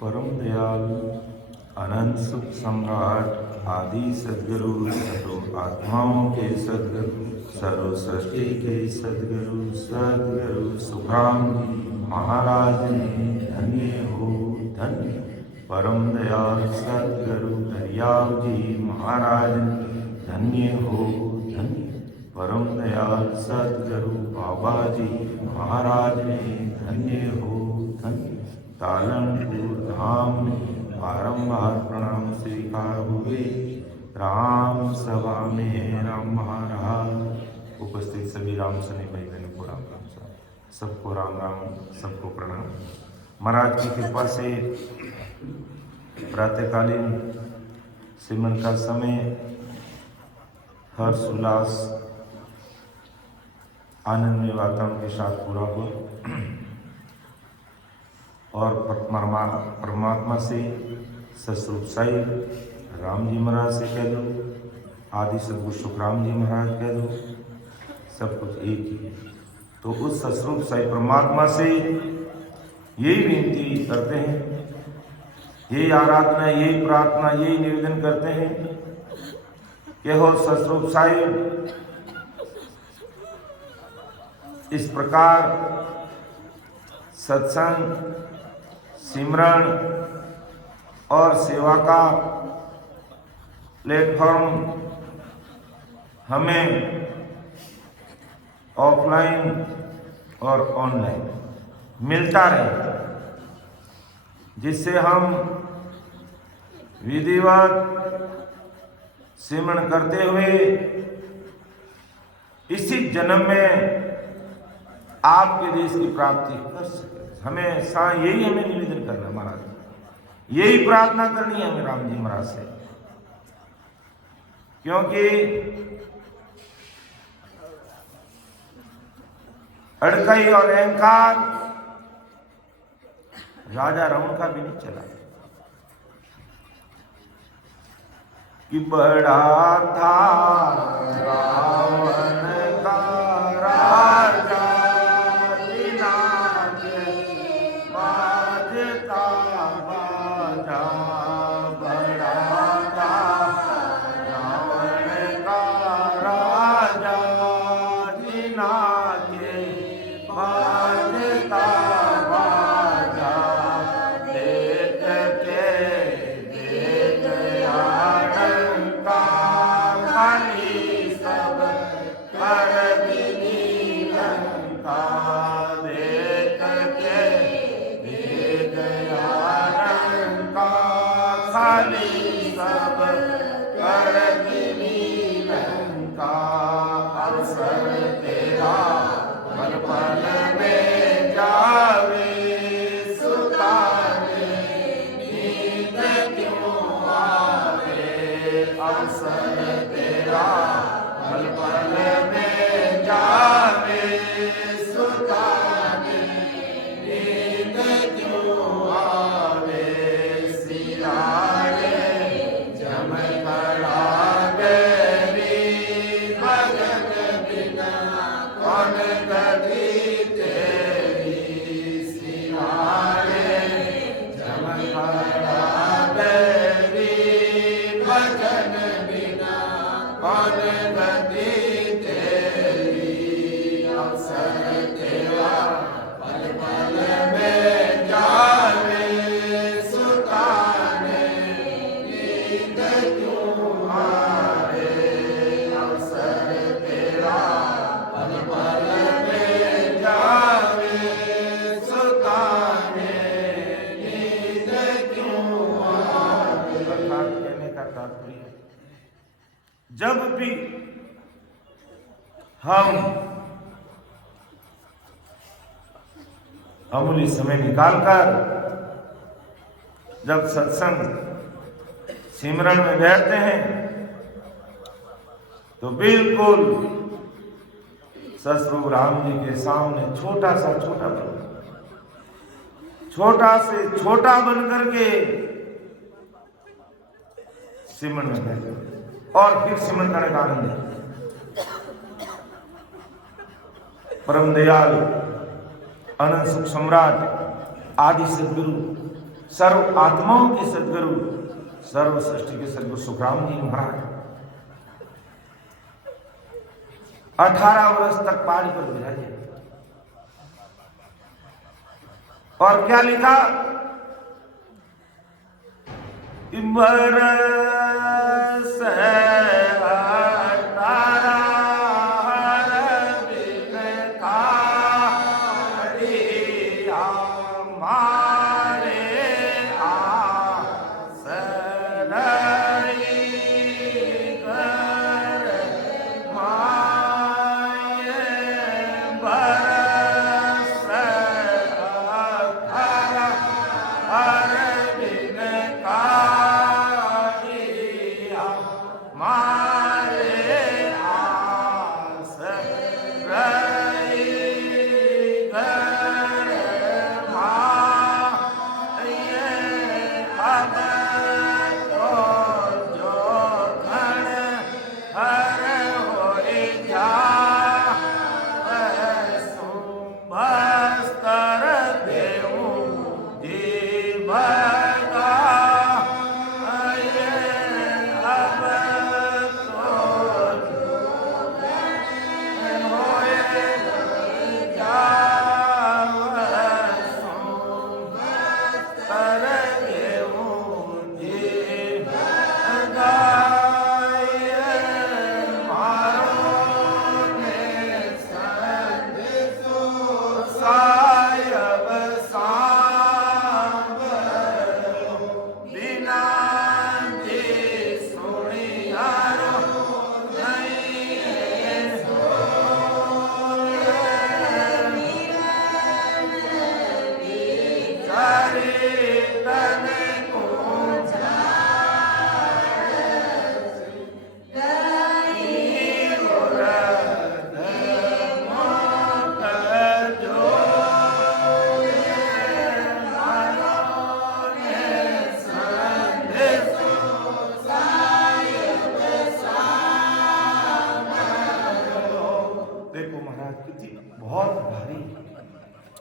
परम दयाल अनंत सुख सम्राट आदि सद्गुरु सर्व आत्माओं के सद्गुरु सर्व सृष्टि के सद्गुरु सद्गुरु सुखराम जी महाराज ने धन्य हो धन्य। परम दयाल सद्गुरु दरियाव जी महाराज ने धन्य हो धन्य। परम दयाल सद्गुरु बाबा जी महाराज ने धन्य हो धन्य। तालनपुर धाम में बारंबार प्रणाम स्वीकार हुए। राम सभा में राम महाराज उपस्थित सभी राम सने भाई बहनों को राम राम सबको राम राम सबको प्रणाम। महाराज की कृपा से प्रातःकालीन सिमरन का समय हर्ष उल्लास आनंदमय वातावरण के साथ पूरा हुआ और परमात्मा से ससरूप साई राम जी महाराज से कह दो, आदि सदगुरु सुखराम जी महाराज कह दो, सब कुछ एक ही है। तो उस ससरूप साई परमात्मा से यही विनती करते हैं, यही आराधना, यही प्रार्थना, यही निवेदन करते हैं कि हो ससरूप साई इस प्रकार सत्संग, सिमरन और सेवा का प्लेटफॉर्म हमें ऑफलाइन और ऑनलाइन मिलता रहे, जिससे हम विधिवत सिमरन करते हुए इसी जन्म में आपके देश की प्राप्ति कर सके। हमेशा यही हमें निवेदन करना महाराज, यही प्रार्थना करनी है हमें राम जी महाराज से, क्योंकि अड़कई और अहंकार राजा रावण का भी नहीं चला कि बड़ा था रावण का राजा जब भी हम अमूल्य समय निकालकर जब सत्संग सिमरन में बैठते हैं तो बिल्कुल ससरूप राम जी के सामने छोटा से छोटा बन करके सिमरन में बैठते और फिर सिमरन करने का आनंद है। परम दयाल अनंत सुख सम्राट आदि सद्गुरु सर्व आत्माओं के सदगुरु, सर्व सृष्टि के सदगुरु सुखराम जी महाराज 18 वर्ष तक पहाड़ी पर विराजे। और क्या लिखा? बरस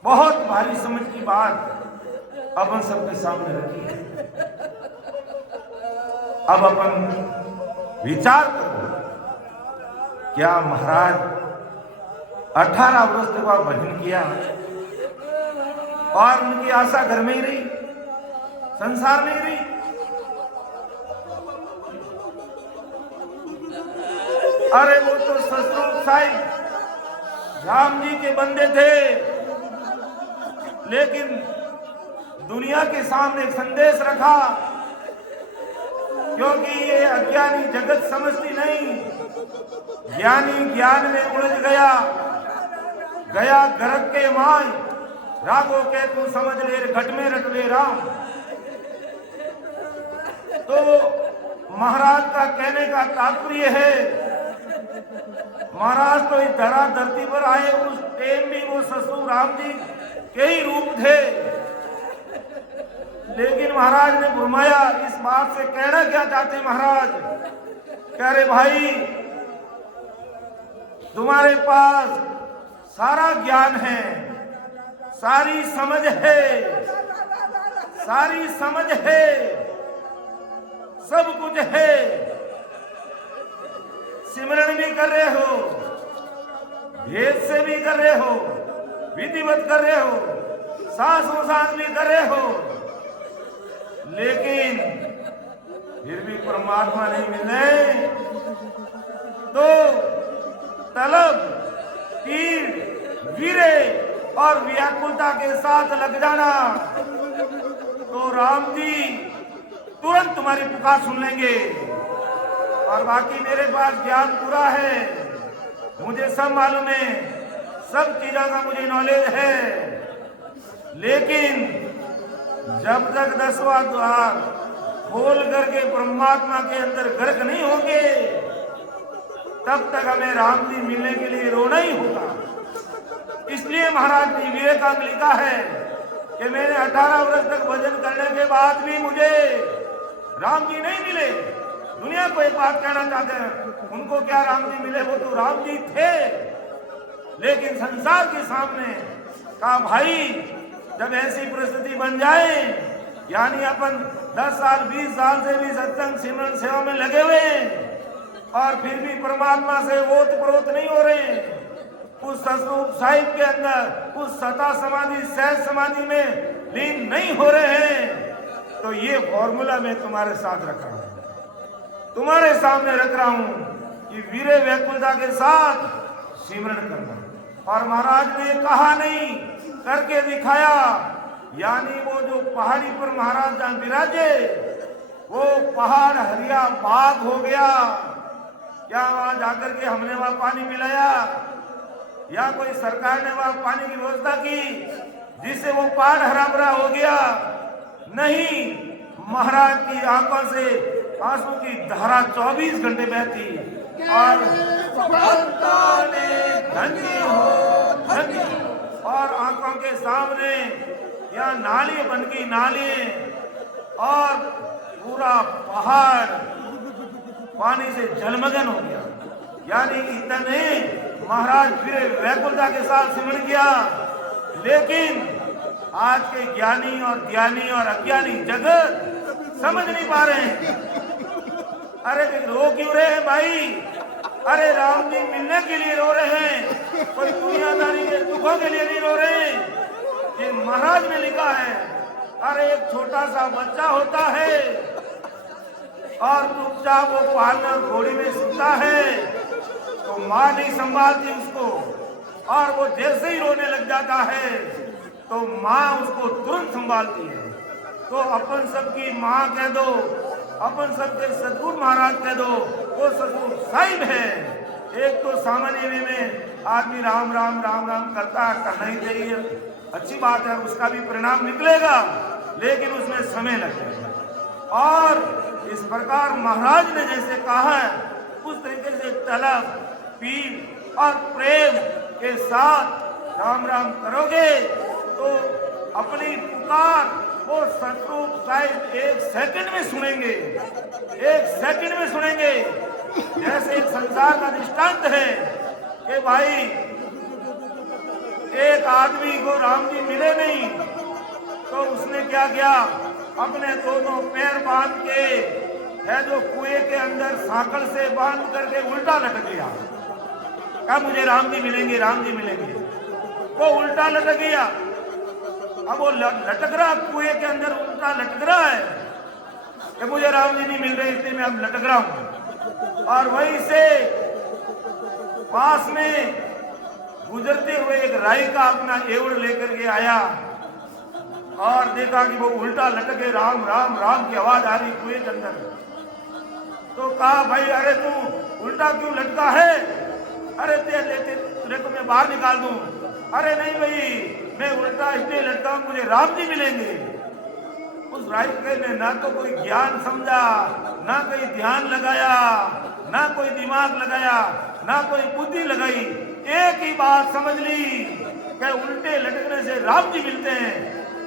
बहुत भारी समझ की बात अपन सबके सामने रखी है। अब अपन विचार करो, क्या महाराज 18 वर्ष तक वह भजन किया और उनकी आशा घर में ही रही, संसार में ही रही। अरे वो तो ससुर साईं राम जी के बंदे थे, लेकिन दुनिया के सामने एक संदेश रखा, क्योंकि ये अज्ञानी जगत समझती नहीं, ज्ञानी ज्ञान में उलझ गया, गया गर्क के माय, रागो के तू समझ ले घट में रट ले राम। तो महाराज का कहने का तात्पर्य है, महाराज तो इस धरती पर आए उस टाइम भी वो ससुर राम जी के ही रूप थे, लेकिन महाराज ने फरमाया, इस बात से कहना क्या चाहते महाराज? कह रहे भाई तुम्हारे पास सारा ज्ञान है, सारी समझ है, सारी समझ है, सब कुछ है, सिमरन भी कर रहे हो, भेद से भी कर रहे हो, विधिवत कर रहे हो, सांस भी कर रहे हो, लेकिन फिर भी परमात्मा नहीं मिले तो तलब, पीड़, वीरे और व्याकुलता के साथ लग जाना, तो राम जी तुरंत तुम्हारी पुकार सुन लेंगे। और बाकी मेरे पास ज्ञान पूरा है, मुझे सब मालूम है, सब चीजों का मुझे नॉलेज है, लेकिन जब तक 10वां द्वार खोल करके परमात्मा के अंदर गर्क नहीं होंगे, तब तक हमें राम जी मिलने के लिए रोना ही होगा। इसलिए महाराज जी विवेकानंद लिखा है कि मैंने 18 वर्ष तक भजन करने के बाद भी मुझे राम जी नहीं मिले। दुनिया को एक बात कहना चाहते हैं, उनको क्या राम जी मिले? वो तो राम जी थे, लेकिन संसार के सामने कहा भाई जब ऐसी परिस्थिति बन जाए यानी अपन 10 साल 20 साल से भी सत्संग सिमरन सेवा में लगे हुए हैं और फिर भी परमात्मा से ओत प्रोत नहीं हो रहे हैं, उस सतरूप साहिब के अंदर उस सता समाधि सहज समाधि में लीन नहीं हो रहे हैं, तो ये फॉर्मूला मैं तुम्हारे साथ रख रहा हूं, तुम्हारे सामने रख रहा हूं कि वीरे व्याकुलता के साथ सिमरन करना। और महाराज ने कहा नहीं, करके दिखाया। यानी वो जो पहाड़ी पर महाराज जहां विराजे वो पहाड़ हरिया बाग हो गया। क्या वहां जाकर के हमने वहां पानी पिलाया या कोई सरकार ने वहां पानी की व्यवस्था की जिससे वो पहाड़ हरा भरा हो गया? नहीं, महाराज की आंखों से आंसू की धारा 24 घंटे बहती और धन्य हो धन्य, और आंखों के सामने या नाली बन गई, नाली, और पूरा पहाड़ पानी से जलमग्न हो गया। यानी इतने महाराज फिर व्याकुलता के साथ सिमर गया। लेकिन आज के ज्ञानी और ध्यानी और अज्ञानी जगत समझ नहीं पा रहे हैं। अरे रो क्यों रहे हैं भाई? अरे राम जी मिलने के लिए रो रहे हैं, कोई दुनियादारी के दुखों के लिए नहीं रो रहे हैं। ये महाराज ने लिखा है। अरे एक छोटा सा बच्चा होता है और चुपचाप वो पालना घोड़ी में सोता है तो माँ नहीं संभालती उसको, और वो जैसे ही रोने लग जाता है तो माँ उसको तुरंत संभालती है। तो अपन सबकी माँ कह दो, अपन सबके सदगुरु महाराज कह दो, वो सदगुरु साहिब है। एक तो सामान्य में आदमी राम राम राम राम करता ही चाहिए, अच्छी बात है, उसका भी परिणाम निकलेगा, लेकिन उसमें समय लगेगा। और इस प्रकार महाराज ने जैसे कहा है उस तरीके से तलब, पीर और प्रेम के साथ राम राम करोगे तो अपनी पुकार वो सतरूप साहिब 1 सेकंड में सुनेंगे, 1 सेकंड में सुनेंगे। जैसे एक संसार का दृष्टांत है कि भाई एक आदमी को राम जी मिले नहीं तो उसने क्या किया, अपने दोनों पैर बांध के है जो कुएं के अंदर सांकल से बांध करके उल्टा लटक गया। क्या मुझे राम जी मिलेंगे, राम जी मिलेंगे, वो उल्टा लटक गया। अब वो लटक रहा कुएं के अंदर, उल्टा लटक रहा है कि मुझे राम जी नहीं मिल रहे इसलिए मैं अब लटक रहा हूं। और वहीं से पास में गुजरते हुए एक राई का अपना एवड़ लेकर के आया और देखा कि वो उल्टा लटके, राम राम राम की आवाज आ रही कुएं के अंदर। तो कहा भाई अरे तू उल्टा क्यों लटका है? अरे तेरे को मैं बाहर निकाल दूं। अरे नहीं भाई, मैं उल्टा इसलिए लटका हूं मुझे राम जी मिलेंगे। उस राई ने ना तो कोई ज्ञान समझा, ना कोई ध्यान लगाया, ना कोई दिमाग लगाया, ना कोई बुद्धि लगाई, एक ही बात समझ ली कि उल्टे लटकने से राम जी मिलते हैं।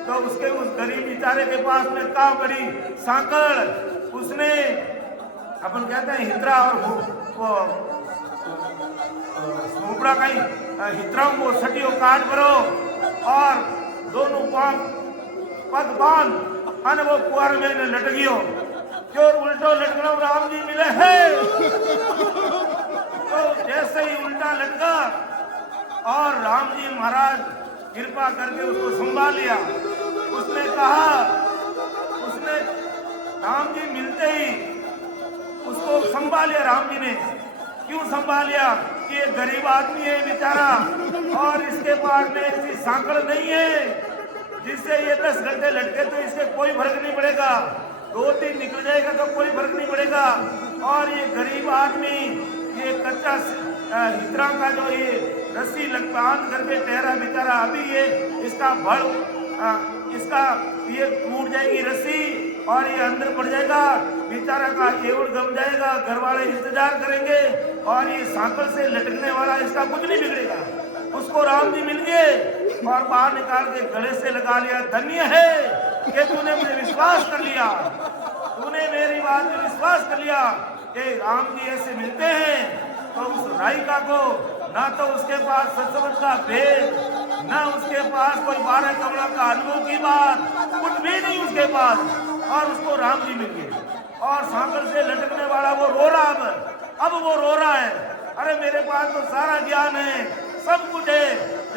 तो उसके उस गरीब बेचारे के पास में कहाँ पड़ी सांकड़, उसने अपन कहते हैं हित्रा और सोपड़ा का हित्रा वो सटियो काट भरो और दोनों पग बांध अन वो कुआर में लटकियो क्यों उल्टो लटकना राम जी मिले है। तो जैसे ही उल्टा लटका और राम जी महाराज कृपा करके उसको संभाल लिया। उसने कहा, उसने राम जी मिलते ही उसको संभाल लिया। राम जी ने क्यों संभाल लिया कि ये गरीब आदमी है बेचारा और इसके पास में ऐसी सांकड़ नहीं है जिससे ये 10 घंटे लटके तो इससे कोई फर्क नहीं पड़ेगा, 2-3 निकल जाएगा तो कोई फर्क नहीं पड़ेगा। और ये गरीब आदमी ये कच्चा हितरा का जो ये रस्सी बांध करके ठहरा बेचारा, अभी ये इसका भड़ इसका ये टूट जाएगी रस्सी और ये अंदर पड़ जाएगा, बेचारा का एवड़ गम जाएगा, घर वाले इंतजार करेंगे और ये सांकल से लटकने वाला इसका कुछ नहीं बिगड़ेगा। उसको राम जी मिल गए और बाहर निकाल के गले से लगा लिया। धन्य है कि तूने मुझे विश्वास कर लिया, तूने मेरी बात में विश्वास कर लिया कि राम जी ऐसे मिलते हैं। तो उस राइका को ना तो उसके पास सत्संग का भेद, न उसके पास कोई 12 कमला का अनुभव की बात कुछ भी नहीं उसके पास, और उसको राम जी मिल गए और सांकल से लटकने वाला वो रो रहा, अब वो रो रहा है, अरे मेरे पास तो सारा ज्ञान है, सब कुछ है,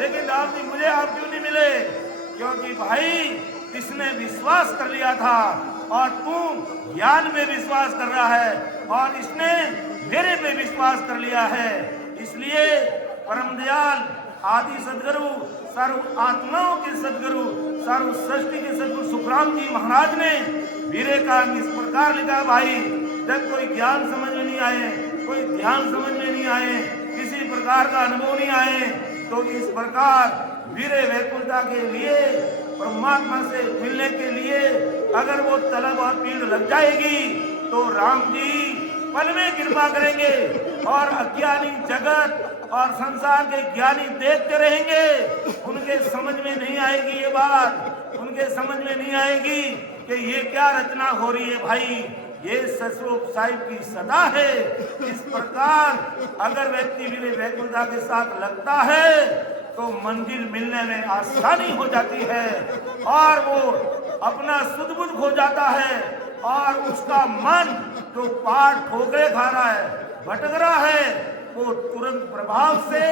लेकिन राम जी मुझे आप क्यों नहीं मिले? क्योंकि भाई इसने विश्वास कर लिया था और तू ज्ञान में विश्वास कर रहा है और इसने मेरे पे विश्वास कर लिया है। इसलिए परम दयाल आदि सदगुरु सर्व आत्माओं के सदगुरु सर्व सृष्टि के सदगुरु सुखराम जी महाराज ने वीरेकांग इस प्रकार लिखा, भाई जब कोई ज्ञान समझ में नहीं आए, कोई ध्यान समझ में नहीं आए, किसी प्रकार का अनुभव नहीं आए, तो इस प्रकार वीरे वैकुंठा के लिए परमात्मा से मिलने के लिए अगर वो तलब और पीड़ लग जाएगी तो राम जी पल में कृपा करेंगे और अज्ञानी जगत और संसार के ज्ञानी देखते रहेंगे। उनके समझ में नहीं आएगी ये बात, उनके समझ में नहीं आएगी कि ये क्या रचना हो रही है। भाई ये ससरूप साहिब की सदा है। इस प्रकार अगर व्यक्ति वीरे वैकुंठा के साथ लगता है तो मंजिल मिलने में आसानी हो जाती है और वो अपना सुध-बुध खो जाता है और उसका मन जो पाठ ठोकरे खा रहा है, भटक रहा है, वो तुरंत प्रभाव से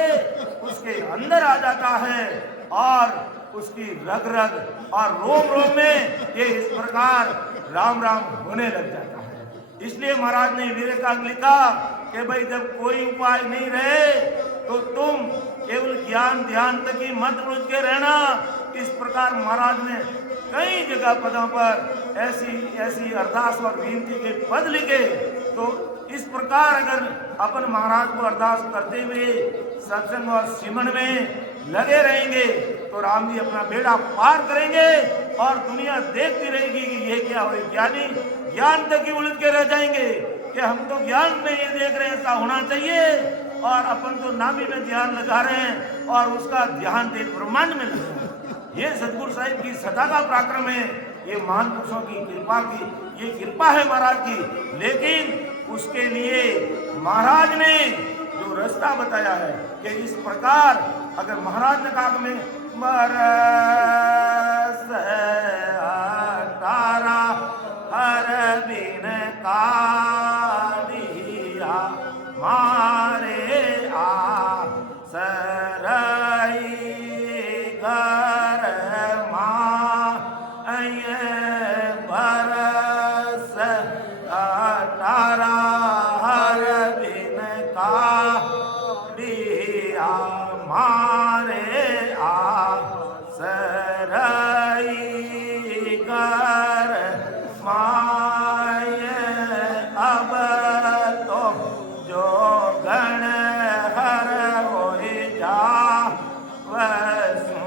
उसके अंदर आ जाता है और उसकी रग रग और रोम रोम में ये इस प्रकार राम राम होने लग जाता है। इसलिए महाराज ने वीरेकांग लिखा कि भाई जब कोई उपाय नहीं रहे तो तुम केवल ज्ञान ध्यान तक ही मत रुझ के रहना। इस प्रकार महाराज ने कई जगह पदों पर ऐसी अरदास और विनती के पद लिखे। तो इस प्रकार अगर अपन महाराज को अरदास करते हुए सत्संग और सिमरन में लगे रहेंगे तो राम जी अपना बेड़ा पार करेंगे और दुनिया देखती रहेगी कि ये क्या हो, ज्ञानी ज्ञान तक ही उलझ के रह जाएंगे कि हम तो ज्ञान में ये देख रहे हैं ऐसा होना चाहिए और अपन तो नामी में ध्यान लगा रहे हैं और उसका ध्यान देख ब्रह्मांड में लगा रहे हैं। ये सतगुरु साहिब की सदा का पराक्रम है, ये महान पुरुषों की कृपा की ये कृपा है महाराज की। लेकिन उसके लिए महाराज ने जो रास्ता बताया है कि इस प्रकार अगर महाराज ने कहा में बरस तारा हर बिन कालिया मारे आ सरई घर माय बरस तारा हर बिन कालिया मारे आ सरई घर माय अब तो जो गण हर हो जा वसु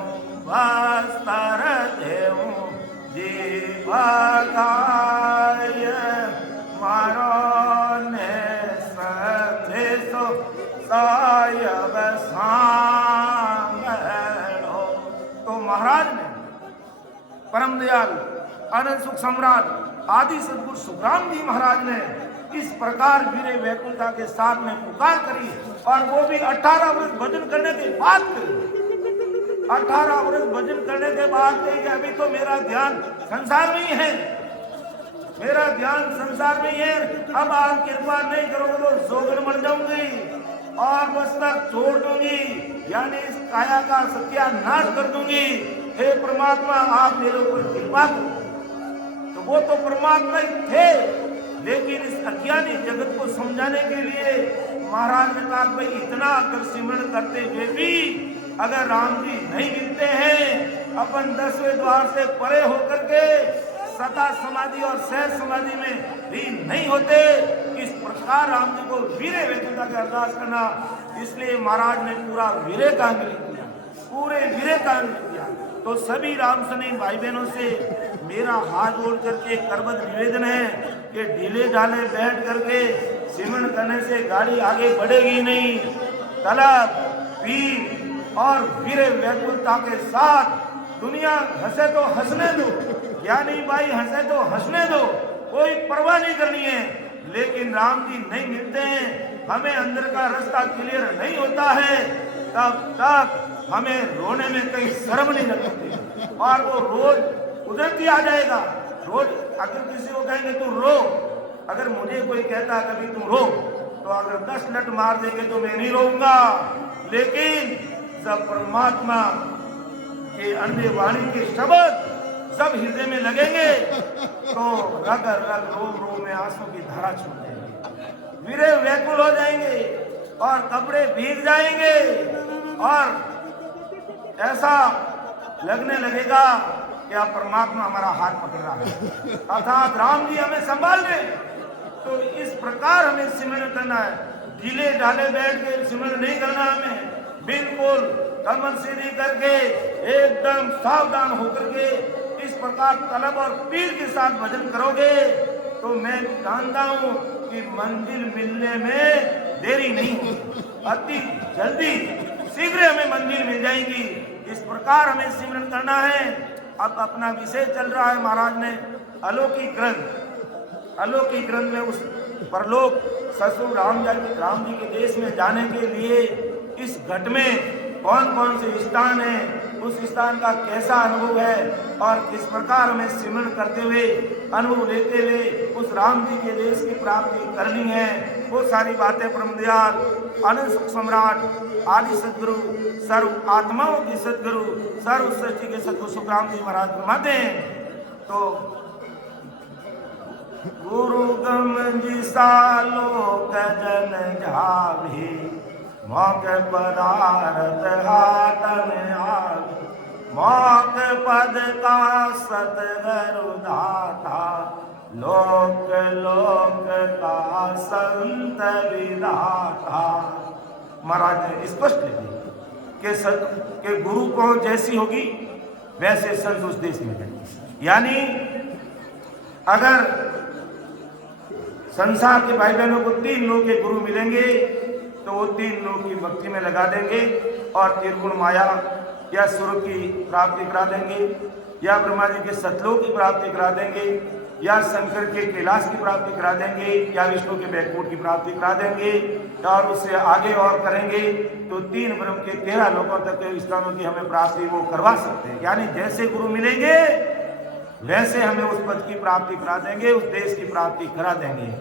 वस्तर देव जीव गाय मारो ने संदेशो सायब सांगलो। तो महाराज ने परम दयाल अनंत सुख सम्राट आदि सदगुरु सुखराम जी महाराज ने इस प्रकार वीरे वैकुंठा के साथ में पुकार करी और वो भी 18 वर्ष भजन करने के बाद 18 वर्ष भजन करने के बाद कही कि अभी तो मेरा ध्यान संसार में ही है, मेरा ध्यान संसार में ही है, अब आप कृपा नहीं करोगे तो जोगन बन जाऊंगी और मस्तक छोड़ दूंगी, यानी इस काया का सत्यानाश कर दूंगी। हे परमात्मा आप मेरे ऊपर कृपा करो। तो वो तो परमात्मा ही थे, लेकिन इस अज्ञानी जगत को समझाने के लिए महाराज ने कहा भाई इतना अगर सिमरन करते हुए भी अगर राम जी नहीं मिलते हैं, अपन 10वें द्वार से परे होकर के सता समाधि और सहज समाधि में भी नहीं होते, इस प्रकार राम जी को वीरे वैकुंठा की अरदास करना। इसलिए महाराज ने पूरा वीरेकांग लिख दिया, पूरे वीरेकांग लिख दिया। तो सभी राम सनी भाई बहनों से मेरा हाथ जोड़ करके करबद्ध निवेदन है कि ढीले ढाले बैठ करके सिमरन करने से गाड़ी आगे बढ़ेगी नहीं। तलब पीर और वीरे वैकुंठा के साथ दुनिया हंसे तो हंसने दो, ज्ञानी भाई हंसे तो हंसने दो, कोई परवाह नहीं करनी है। लेकिन राम जी नहीं मिलते हैं, हमें अंदर का रास्ता क्लियर नहीं होता है, तब तक हमें रोने में कहीं शर्म नहीं लगती। और वो रोज कुदरती आ जाएगा। रोज अगर किसी को कहेंगे तू रो, अगर मुझे कोई कहता कभी तुम रो, तो अगर 10 लट मार देंगे तो मैं नहीं रोऊंगा। लेकिन जब परमात्मा के अन्य वाणी के शब्द सब हृदय में लगेंगे तो रग रग रोम रोम में आंसू की धारा छूट जाएगी, वीरे व्याकुल हो जाएंगे और कपड़े भीग जाएंगे और ऐसा लगने लगेगा कि अब परमात्मा हमारा हाथ पकड़ रहा है, अर्थात राम जी हमें संभाल रहे। तो इस प्रकार हमें सिमरन करना है। ढीले ढाले बैठ के सिमरन नहीं करना हमें, बिल्कुल कमर सीधी करके एकदम सावधान होकर के इस प्रकार तलब और पीर के साथ भजन करोगे तो मैं जानता हूं कि मंजिल मिलने में देरी नहीं होगी, अति जल्दी शीघ्र हमें मंजिल मिल जाएगी। इस प्रकार हमें सिमरन करना है। अब अपना विषय चल रहा है, महाराज ने अलौकिक ग्रंथ में उस परलोक ससुर राम जी के देश में जाने के लिए इस घट में कौन कौन से स्थान है, उस स्थान का कैसा अनुभव है और किस प्रकार हमें सिमरन करते हुए अनुभव लेते हुए उस राम जी के देश की प्राप्ति करनी है, वो सारी बातें परमदयाल अनंत सुख सम्राट आदि सदगुरु सर्व आत्माओं के सदगुरु सर्व सृष्टि के सदगुरु सुखराम जी महाराज फरमाते हैं। तो गुरु गम जी सालोक जन जाभी मौक पदारथ हाथ में आवी, मौक पद का सतगुरु दाता लोक लोक का संत विधाता। महाराज ने स्पष्ट लिखी कि गुरु पहुंच जैसी होगी वैसे संत उस देश में जाएंगे। यानी अगर संसार के भाई बहनों को 3 लोग के गुरु मिलेंगे तो वो 3 लोग की भक्ति में लगा देंगे और त्रिगुण माया या सुर की प्राप्ति करा देंगे, या ब्रह्मा जी के सतलोक की प्राप्ति करा देंगे, या शंकर के कैलाश की प्राप्ति करा देंगे, या विष्णु के बैकुंठ की प्राप्ति करा देंगे, और उससे आगे और करेंगे तो 3 ब्रह्म के 13 लोकों तक के स्थानों की हमें प्राप्ति वो करवा सकते हैं। यानी जैसे गुरु मिलेंगे वैसे हमें उस पद की प्राप्ति करा देंगे, उस देश की प्राप्ति करा देंगे।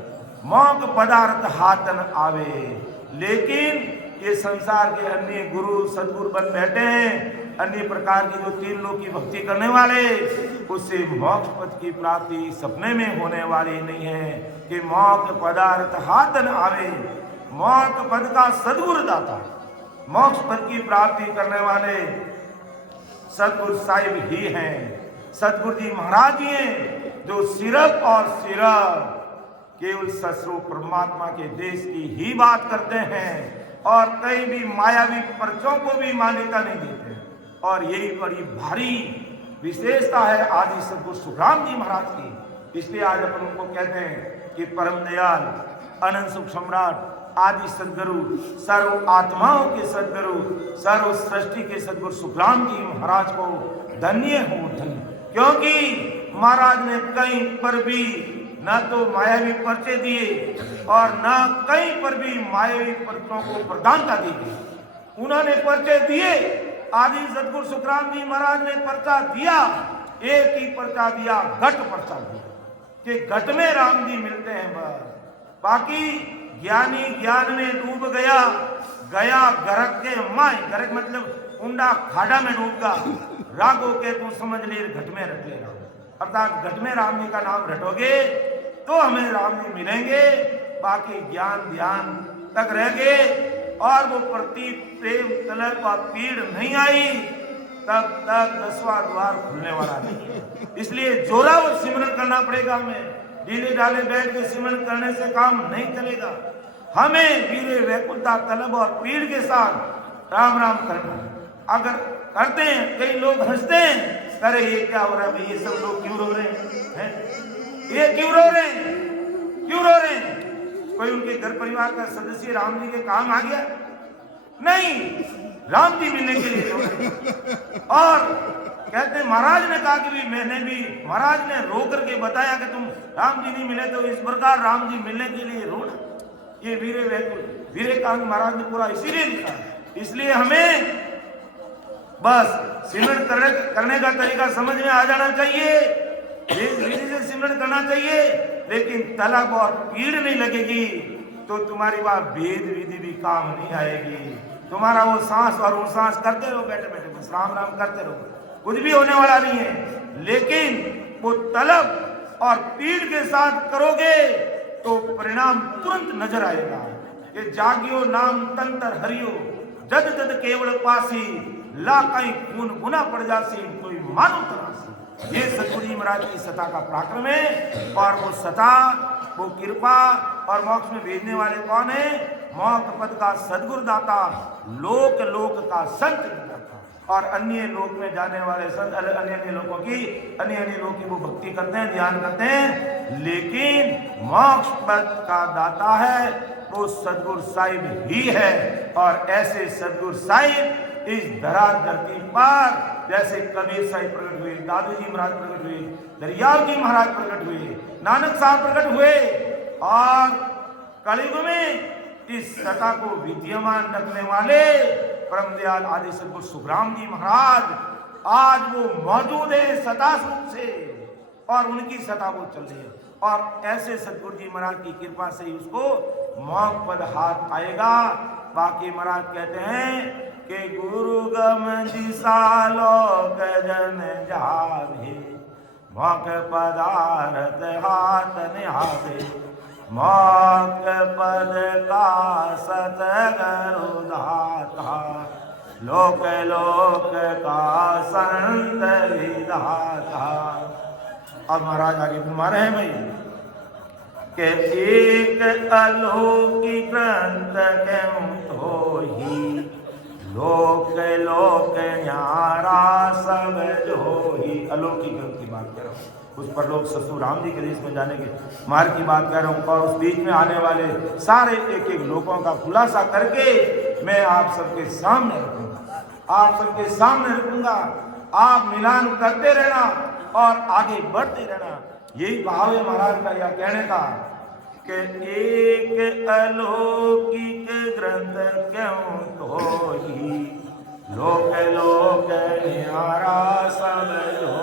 मौक पदार्थ हाथन आवे, लेकिन ये संसार के अन्य गुरु सदगुरु बन बैठे हैं, अन्य प्रकार की जो 3 लोग की भक्ति करने वाले, उससे मोक्ष पद की प्राप्ति सपने में होने वाली नहीं है कि मौक पदार्थ हाथन आवे। मौक पद का सदगुरु दाता, मोक्ष पद की प्राप्ति करने वाले सदगुरु साहिब ही हैं, सदगुरु जी महाराज जी हैं, जो सिर्फ और सिर्फ केवल ससुर परमात्मा के देश की ही बात करते हैं और कहीं भी मायावी पर्चों को भी मान्यता नहीं देते। और यही बड़ी भारी विशेषता है आदि सदगुरु सुखराम जी महाराज की। इसलिए आज अपन उनको कहते हैं कि परम दयाल अनंत सुख सम्राट आदि सदगुरु सर्व आत्माओं के सदगुरु सर्व सृष्टि के सदगुरु सुखराम जी महाराज को धन्य हो धन्य, क्योंकि महाराज ने कहीं पर भी न तो मायावी पर्चे दिए और न कहीं पर भी मायावी पर्चों को प्रधानता दी गई। उन्होंने पर्चे दिए, आदि सदगुरु सुखराम जी महाराज ने पर्चा दिया, एक ही पर्चा दिया, घट पर्चा दिया कि घट में राम जी मिलते हैं बस। बाकी ज्ञानी ज्ञान में डूब गया, गया गरक के माय, गरक मतलब ऊंडा खाड़ा में डूब गया, रागो के तू समझ ले घट में रट लेगा। अर्थात घट में राम जी का नाम रटोगे तो हमें राम जी मिलेंगे, बाकी ज्ञान ध्यान तक रह गए और वो प्रति प्रेम तलक व पीड़ नहीं आई, तब तक 10वां द्वार खुलने वाला नहीं है। इसलिए जोरावर सिमरन करना पड़ेगा हमें। ढीले ढाले बैठ के सिमरन करने से काम नहीं चलेगा। हमें वीरे व्याकुलता तलब और पीड़ के साथ राम राम करना। अगर करते हैं, कई लोग हंसते हैं, अरे ये क्या हो रहा है भाई, ये सब लोग क्यों रो रहे हैं, ये क्यों रो रहे हैं, क्यों रो रहे हैं? कोई उनके घर परिवार का सदस्य राम जी के काम आ गया? नहीं, राम जी मिलने के लिए रो रहे हैं। और कहते महाराज ने कहा कि भी मैंने भी, महाराज ने रो करके बताया कि तुम राम जी नहीं मिले तो इस प्रकार राम जी मिलने के लिए रोना। ये वीरे व्याकुल वीरे कांग महाराज ने पूरा इसीलिए लिखा। इसलिए हमें बस सिमरन करने का तरीका समझ में आ जाना चाहिए, विधि से सिमरन करना चाहिए, लेकिन तलब और पीड़ नहीं लगेगी तो तुम्हारी वह भेद विधि भी काम नहीं आएगी। तुम्हारा वो सांस और वो सांस करते रहो, बैठे बैठे बस राम राम करते रहो, कुछ भी होने वाला नहीं है। लेकिन वो तलब और पीड़ के साथ करोगे तो परिणाम तुरंत नजर आएगा। ये जागियो नाम तंत्र हरियो जद जद केवल पासी ला कहीं खून गुना पड़ जासी तो मानो तरासी। ये सतगुरु जी महाराज की सता का पराक्रम है। और वो सता, वो कृपा और मोक्ष में भेजने वाले कौन है? मोक्ष पद का सदगुरु दाता, लोक लोक का संत दाता। और अन्य लोक में जाने वाले संत अन्य अन्य लोगों की वो भक्ति करते हैं, ध्यान करते हैं, लेकिन मोक्ष पद का दाता है वो सदगुरु साहिब ही है। और ऐसे सदगुरु साहिब इस धरा धरती पर जैसे कबीर साहिब प्रकट हुए, दादू जी महाराज प्रकट हुए, दरियाव जी महाराज प्रकट हुए, नानक साहब प्रकट हुए, और कलयुग में इस सता को विद्यमान रखने वाले परम दयाल आदि सदगुरु सुखराम जी महाराज आज वो मौजूद है सता रूप से, और उनकी सता वो चल रही है। और ऐसे सदगुरु जी महाराज की कृपा से ही उसको मोक्ष पद हाथ आएगा। बाकी महाराज कहते हैं कि गुरु गम दिशालो जन जावे मोक्ष पदार्थ हाथ निहावे मोक्ष पद का सतगुरु दाता लोक लोक का संत विधाता। अब महाराज आगे फरमा रहे हैं भाई के एक अलौकिक ग्रंथ क्यों तो ही लोक लोक न्यारा सब जो ही। अलौकिक ग्रंथ की बात कर रहा हूँ, उस पर लोग ससुर राम जी के देश में जाने के मार्ग की बात कर रहा हूँ, और उस बीच में आने वाले सारे एक एक लोगों का खुलासा करके मैं आप सबके सामने रखूंगा, आप सबके सामने रखूंगा। आप मिलान करते रहना और आगे बढ़ते रहना, यही भाव है महाराज का यह कहने का कि एक अलौकिक ग्रंथ क्यों तो ही लोक लोक न्यारा सब जो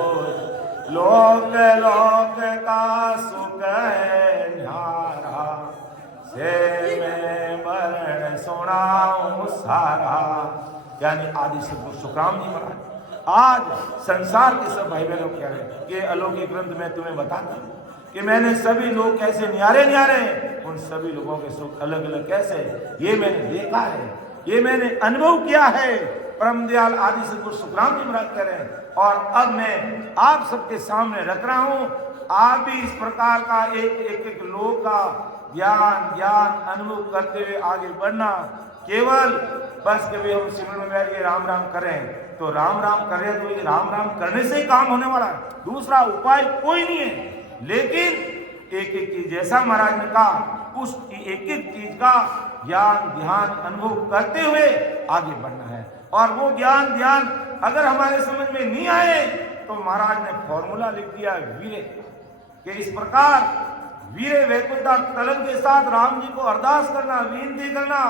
लोक लोक का सुख है न्यारा से मैं वर्ण सुनाऊं सारा। यानी आदि सदगुरु सुखराम जी महाराज आज संसार के सब भाई बहनों कह रहे हैं कि अलौकिक ग्रंथ में तुम्हें बताता हूं कि मैंने सभी लोग कैसे न्यारे न्यारे, उन सभी लोगों के सुख अलग अलग कैसे, ये मैंने देखा है, ये मैंने अनुभव किया है। परम दयाल आदि सदगुरु सुखराम जी महाराज कह रहे हैं, और अब मैं आप सबके सामने रख रहा हूं। आप भी इस प्रकार का एक लोग का ज्ञान अनुभव करते हुए आगे बढ़ना। केवल बस कभी हम सिमरन में बैठ के राम राम करें तो राम राम करें, तो ये राम राम करने से ही काम होने वाला है, दूसरा उपाय कोई नहीं है। लेकिन एक एक चीज जैसा महाराज ने कहा, उस एक एक चीज का ज्ञान ध्यान अनुभव करते हुए आगे बढ़ना है। और वो ज्ञान ध्यान अगर हमारे समझ में नहीं आए तो महाराज ने फॉर्मूला लिख दिया वीरे कि इस प्रकार वीरे वैकुंठा तलब के साथ राम जी को अरदास करना, विनती करना,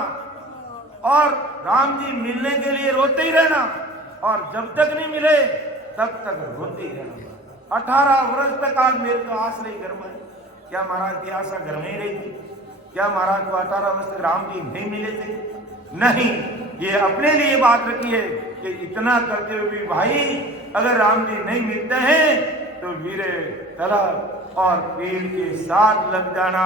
और राम जी मिलने के लिए रोते ही रहना, और जब तक नहीं मिले तब तक रोते ही रहना। 18 वर्ष तक आज मेरे को आस रही घर में, क्या महाराज की आशा घर में ही रही थी? क्या महाराज को 18 वर्ष तक राम जी नहीं मिले थे? नहीं, ये अपने लिए बात रखी है कि इतना करते हुए भी भाई अगर राम जी नहीं मिलते हैं तो वीरे तलब और पीड़ के साथ लग जाना,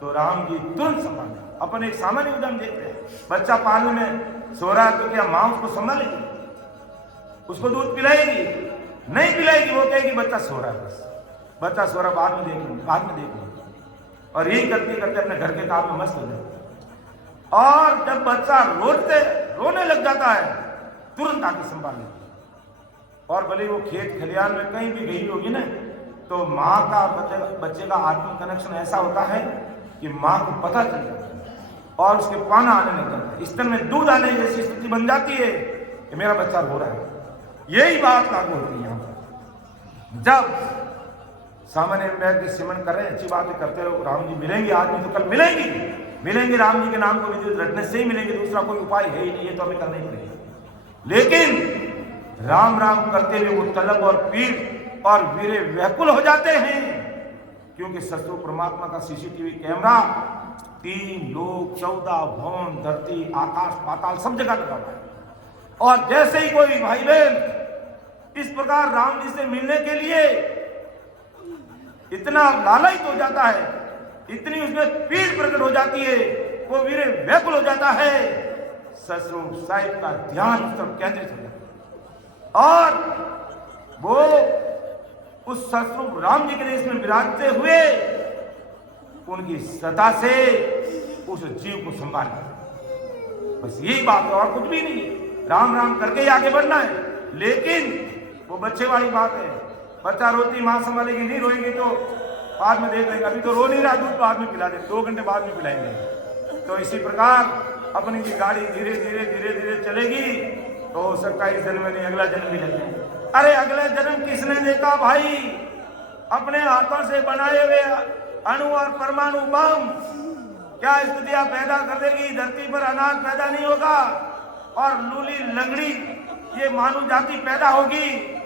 तो राम जी तुरंत संभाल। अपन एक सामान्य उदाहरण देखते हैं, बच्चा पालने में सो रहा तो क्या मां उसको संभालेगी? उसको दूध पिलाएगी? नहीं पिलाएगी, वो कहेगी बच्चा सो रहा है, बस बच्चा सो रहा, बाद में देख लूंगा, बाद में देख लूंगा, और यही करते करते अपने घर के काम में मस्त हो जाए। और जब बच्चा रोने लग जाता है तुरंत आके संभाल लेती है। और भले वो खेत खलियान में कहीं भी गई होगी ना, तो माँ का बच्चे का आत्मिक कनेक्शन ऐसा होता है कि माँ को पता चल जाता है और उसके पाना आने लग जाता है, स्तन में दूध आने जैसी स्थिति बन जाती है कि मेरा बच्चा रो रहा है। यही बात लागू होती है यहाँ पर। जब सामान्य बैठ के सिमरन कर रहे हैं, अच्छी बातें करते रहो, राम जी मिलेंगे, आज नहीं तो कल मिलेंगे राम जी के नाम को विद्युत रटने से ही मिलेंगे, दूसरा कोई उपाय है ही नहीं, है तो हमें करना ही पड़ेगा। लेकिन राम राम करते हुए वो तलब और पीड़ और वीरे व्याकुल हो जाते हैं, क्योंकि सतगुरु परमात्मा का सीसीटीवी कैमरा 3 लोक 14 भवन धरती आकाश पाताल सब जगह लगा हुआ है। और जैसे ही कोई भाई बहन इस प्रकार राम जी से मिलने के लिए इतना लालयित हो जाता है, इतनी उसमें पीड़ प्रकट हो जाती है, वो वीर व्याकुल हो जाता है, सतस्वरूप साहिब का ध्यान उस तरफ केंद्रित हो जाता है और वो उस सतस्वरूप राम जी के देश में विराजते हुए उनकी सत्ता से उस जीव को संभालना, बस यही बात है और कुछ भी नहीं। राम राम करके ही आगे बढ़ना है, लेकिन वो बच्चे वाली बात है, बच्चा रोटी मां संभालेगी, नहीं रोएगी तो बाद में देख लेंगे, अभी तो रो नहीं रहा, दूध बाद में पिला दे, 2 घंटे बाद में पिलाएंगे। तो इसी प्रकार अपनी की गाड़ी धीरे धीरे धीरे धीरे चलेगी, तो हो सकता है इस जन्म में नहीं अगला जन्म भी लग जाए। अरे अगला जन्म किसने देखा भाई? अपने हाथों से बनाए हुए अणु और परमाणु बम क्या स्थितियां पैदा कर देगी? धरती पर अनाज पैदा नहीं होगा और लूली लंगड़ी ये मानव जाति पैदा होगी,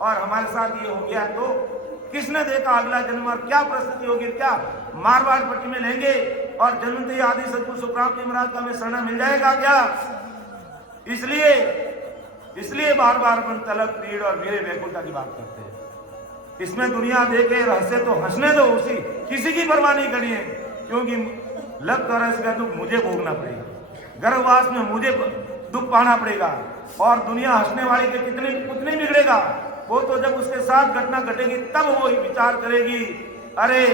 और हमारे साथ ये हो गया तो किसने देखा अगला जन्म और क्या परिस्थिति होगी? क्या मारवाड़ पट्टी में लेंगे और जन्मते आदि सतगुरु सुखराम जी महाराज का हमें शरण मिल जाएगा क्या? इसलिए बार बार अपन तलब पीड़ और वीर व्याकुलता की बात करते हैं। इसमें दुनिया देखे रहस्य तो हंसने दो, उसी किसी की परवाह नहीं करिए, क्योंकि लग कर इसका दुख मुझे भोगना पड़ेगा, गर्भवास में मुझे दुख पाना पड़ेगा, और दुनिया हंसने वाले के कितने बिगड़ेगा, वो तो जब उसके साथ घटना घटेगी तब वो ही विचार करेगी, अरे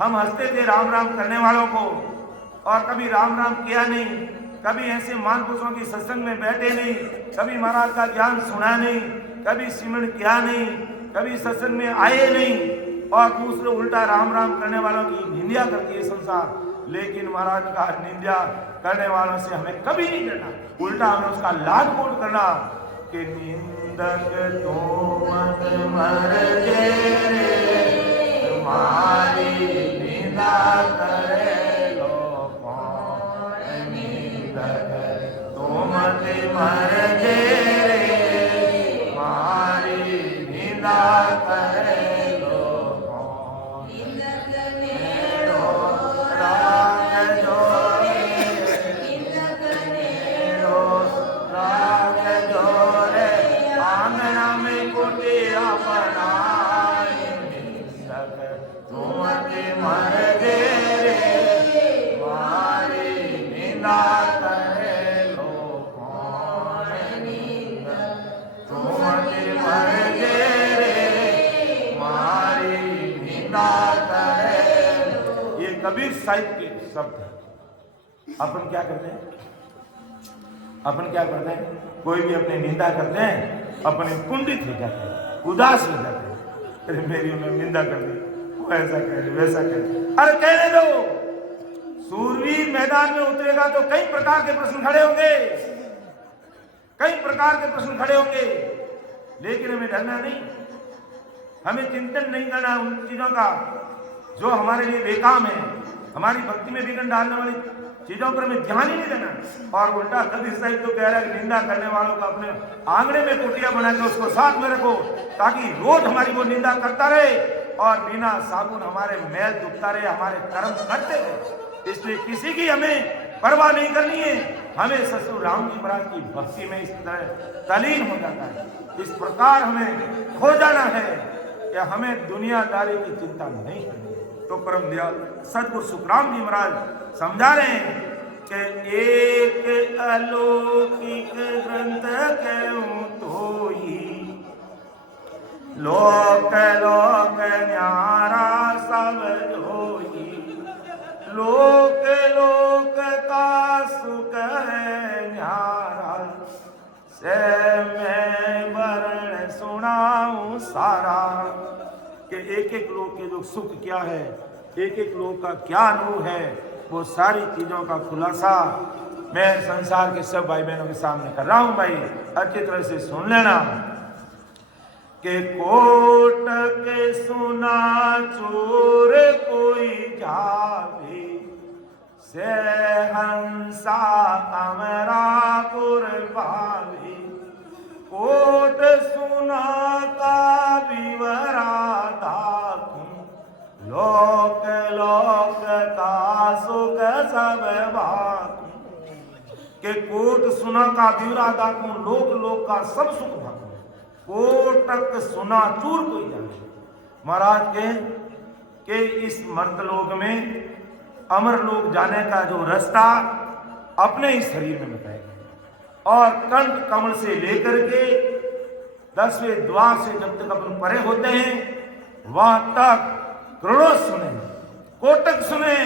हम हंसते थे राम राम करने वालों को और कभी राम राम किया नहीं, कभी ऐसे महापुरुषों की सत्संग में बैठे नहीं, कभी महाराज का ज्ञान सुना नहीं, कभी सिमरण किया नहीं, कभी सत्संग में आए नहीं, और दूसरे उल्टा राम राम करने वालों की निंदा करती है संसार। लेकिन महाराज का निंदा करने वालों से हमें कभी नहीं करना, उल्टा हमें उसका लाड कोट करना कि निंदक तो मत मर जे तुम्हारी निंदा करे लो कौन, निंदक तो मत मर जे तुम्हारी निंदा करे लो कौन, मेरो राग जोरे, मेरो राग जोरे, आंगना में कुटिया बनाए, निंदक तुम मर गे रे, तुम्हारी निंदा करे लो कौन, निंदक तुम मर गे रे, तुम्हारी निंदा करे लो। ये कबीर साहिब के शब्द है। अपन क्या करते हैं? कोई भी अपनी निंदा करते हैं, अपने कुंडित हो जाते हैं, उदास हो जाते हैं, अरे मेरी उन्होंने निंदा कर दी, वो ऐसा कह रही वैसा कह रही, अरे कहने दो। सूरवीर मैदान में उतरेगा तो कई प्रकार के प्रश्न खड़े होंगे, लेकिन हमें डरना नहीं, हमें चिंतन नहीं करना उन चीजों का जो हमारे लिए बेकाम है, हमारी भक्ति में विघ्न डालने वाली चीजों पर हमें ध्यान ही नहीं देना। और उल्टा कबीर साहिब तो कह रहा है कि निंदा करने वालों को अपने आंगने में कुटिया बना के उसको साथ में रखो, ताकि रोज हमारी वो निंदा करता रहे और बिना साबुन हमारे मैल दुखता रहे, हमारे कर्म करते रहे। इसलिए किसी की हमें परवाह नहीं करनी है, हमें ससुर राम जी महाराज की भक्ति में इस तरह तलीन हो जाता है, इस प्रकार हमें खो जाना है कि हमें दुनियादारी की चिंता नहीं करनी। तो परम दयाल सतगुरु सुखराम जी महाराज समझा रहे हैं कि एक अलौकिक ग्रंथ कहूं तो ही लोक लोक न्यारा सब होई, लोक लोक का सुख है न्यारा, से मैं वर्ण सुनाऊं सारा। कि एक एक लोक के जो सुख क्या है, एक एक लोक का क्या अनुभव है, वो सारी चीजों का खुलासा मैं संसार के सब भाई बहनों के सामने कर रहा हूं। भाई अच्छी तरह से सुन लेना कि कोट के सुना चोर कोई जावे, से हंसा अमरापुर पावे, कोट सुना का विवरा दाखूं, लोक लोक का सुख सब बाखूं। के कोट सुना का विवरा दाखूं, लोक लोक का सब सुख भाखूं। कोटक सुना चूर कोई जाने। महाराज के इस मर्तलोक में अमर लोक जाने का जो रास्ता अपने ही शरीर में बताया गया, और कंठ कमल से लेकर के 10वें द्वार से जब तक अपन परे होते हैं वहां तक करोड़ों सुने, कोटक सुने,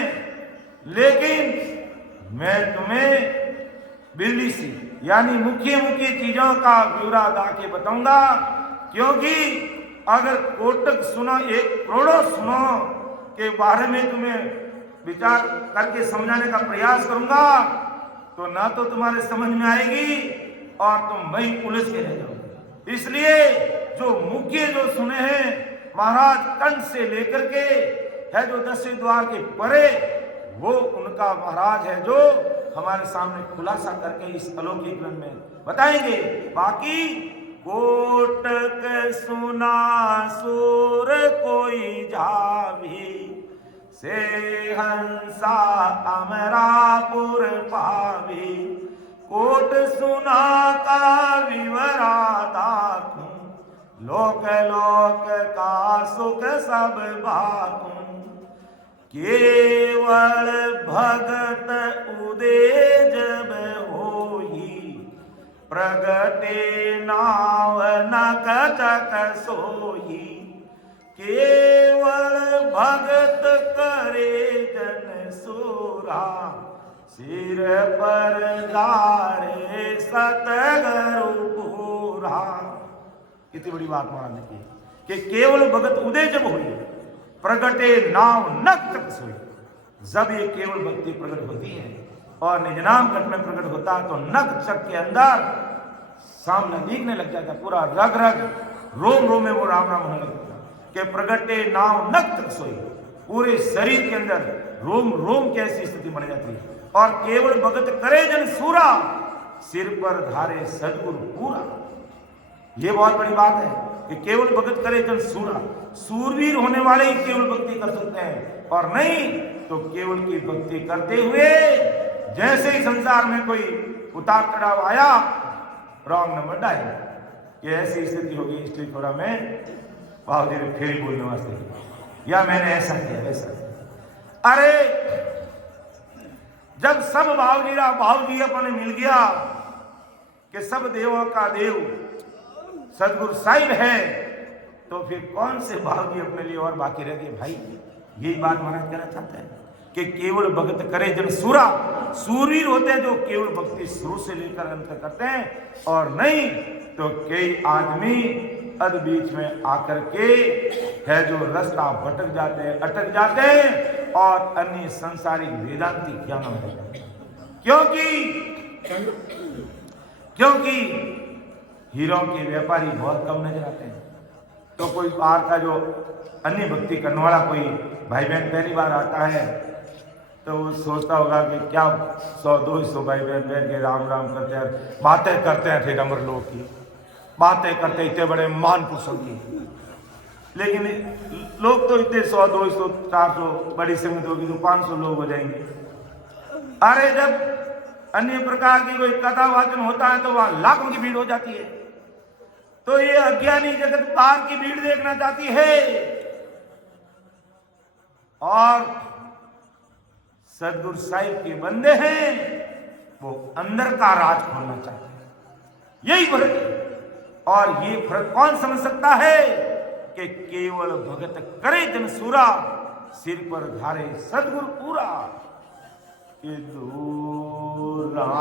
लेकिन मैं तुम्हें बिल्ली सी यानी मुख्य मुख्य चीजों का ब्यौरा दा के बताऊंगा, क्योंकि अगर कोटक सुना एक करोड़ों सुनो के बारे में तुम्हें विचार करके समझाने का प्रयास करूंगा तो ना तो तुम्हारे समझ में आएगी और तुम वहीं उलझ के रह जाओगे। इसलिए जो मुख्य जो सुने हैं महाराज कंठ से लेकर के है जो 10वें द्वार के परे, वो उनका महाराज है जो हमारे सामने खुलासा करके इस अलौकिक ग्रंथ में बताएंगे। बाकी कोटक सुना सुर कोई जावी, से हंसा अमरापुर पावी। कोट सुना का विवरा दाखूं, लोक लोक का सुख सब बाखूं। केवल भगत उदय जब होई, प्रगटे नाव नक चक सोई। केवल भगत करे जन सूरा, सिर पर धारे सतगुरु पूरा। कितनी बड़ी बात महाराज ने की कि केवल भगत उदय जब हुई, प्रगटे नाव नक तक सोई। जब ये केवल भक्ति प्रकट होती है और निज नाम घट में प्रकट होता है तो नक चक के अंदर सामने दिखने लग जाता, पूरा रग रग रोम रोम में वो राम राम होने लगता कि प्रगटे नाव नक तक सोई। पूरे शरीर के अंदर रोम रोम की ऐसी स्थिति बन जाती है। और केवल भगत करे जन सूरा, सिर पर धारे सदगुरु पूरा। ये बहुत बड़ी बात है कि केवल भगत करे जन सूरा, सूरवीर होने वाले ही केवल भक्ति कर सकते हैं, और नहीं तो केवल की भक्ति करते हुए जैसे ही संसार में कोई उतार चढ़ाव आया, रॉन्ग नंबर डायल, ये ऐसी स्थिति होगी। इसलिए थोड़ा मैं बाबूजी ने फेरी बोलने वास्ते, या मैंने ऐसा किया वैसा किया। अरे जब सब बाबूजी अपने मिल गया कि सब देवों का देव सदगुरु साहिब है, तो फिर कौन से बाबूजी अपने लिए और बाकी रह गए। भाई यही बात महाराज कहना चाहते हैं कि केवल भगत करे जन सूरा, सूरवीर होते हैं जो केवल भक्ति शुरू से लेकर अंत तक करते हैं, और नहीं तो कई आदमी अध बीच में आकर के है जो रास्ता भटक जाते हैं, अटक जाते हैं और अन्य संसारिक वेदांतिक ज्ञान में जाते हैं। क्योंकि हीरों के व्यापारी बहुत कम नजर आते हैं। तो कोई बाहर का जो अन्य भक्ति करने वाला कोई भाई बहन पहली बार आता है तो वो सोचता होगा कि क्या 100-200 भाई बहन बैठ के राम राम करते हैं, बातें करते हैं, थे अमर लोग की बातें करते इतने बड़े महान पुरुषों की। लेकिन लोग तो इतने 100-200 400 बड़ी संगत होगी तो 500 लोग हो जाएंगे। अरे जब अन्य प्रकार की कोई कथा वाचन होता है तो वहां लाखों की भीड़ हो जाती है। तो ये अज्ञानी जगत बाहर की भीड़ देखना चाहती है और सदगुरु साहिब के बंदे हैं वो अंदर का राज खोलना चाहते हैं। यही फर्क है। और ये फर्क कौन समझ सकता है कि केवल भगत करे जन सूरा, सिर पर धारे सदगुरु पूरा। कि दूरा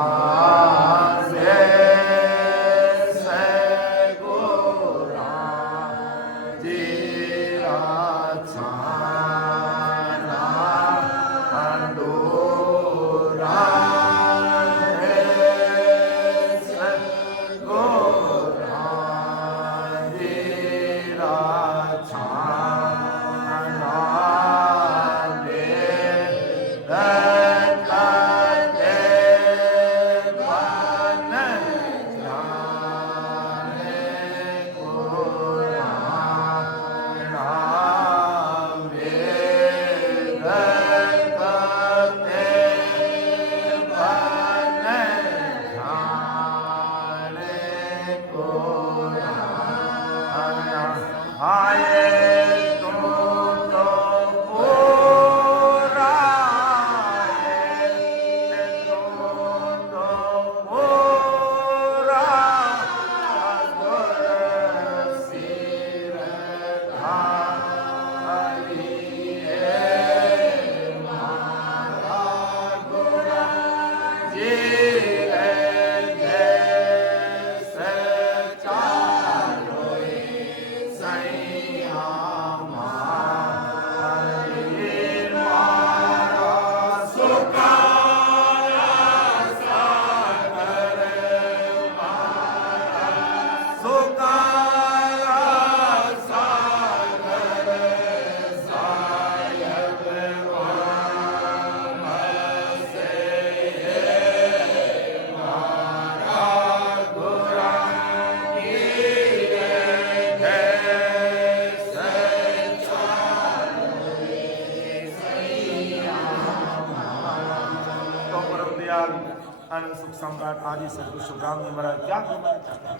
आनंद सुख सम्राट आदि सदगुरु सुखराम जी महाराज क्या कहना चाहते हैं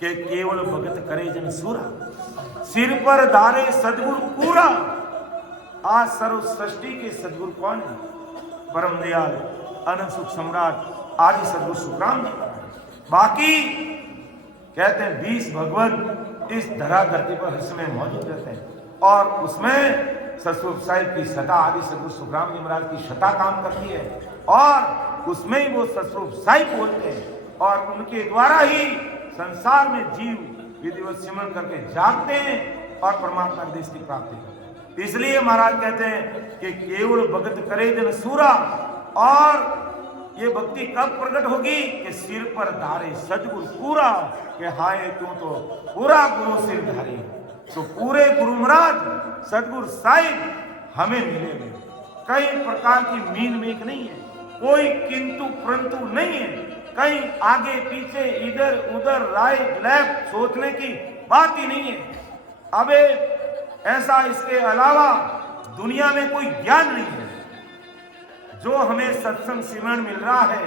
कि केवल भगत करे जन सूरा, सिर पर धारे सदगुरु पूरा। आज सर्व सृष्टि के सदगुरु कौन है? परम दयाल आनंद सुख सम्राट आदि सदगुरु सुखराम जी। बाकी कहते हैं 20 भगवान इस धरा धरती पर हर समय मौजूद रहते हैं और उसमें सतस्वरूप साहिब की सता आदि सदगुरु सुखराम जी महाराज की सता काम करती है और उसमें ही वो सतस्वरूप साहिब बोलते हैं और उनके द्वारा ही संसार में जीव विधिवत सिमरण करके जागते हैं और परमात्मा के देश की प्राप्ति करते हैं। इसलिए महाराज कहते हैं कि केवल भगत करे जन सूरा। और ये भक्ति कब प्रकट होगी कि सिर पर धारे सदगुरु पूरा, कि हाय तू तो पूरा गुरु सिर धारी। तो पूरे गुरु महाराज सदगुरु साहिब हमें मिले हुए, कई प्रकार की मीन मेक नहीं है, कोई किंतु परंतु नहीं है, कहीं आगे पीछे इधर उधर राइट लेफ्ट सोचने की बात ही नहीं है। अबे ऐसा इसके अलावा दुनिया में कोई ज्ञान नहीं है। जो हमें सत्संग सिमरण मिल रहा है,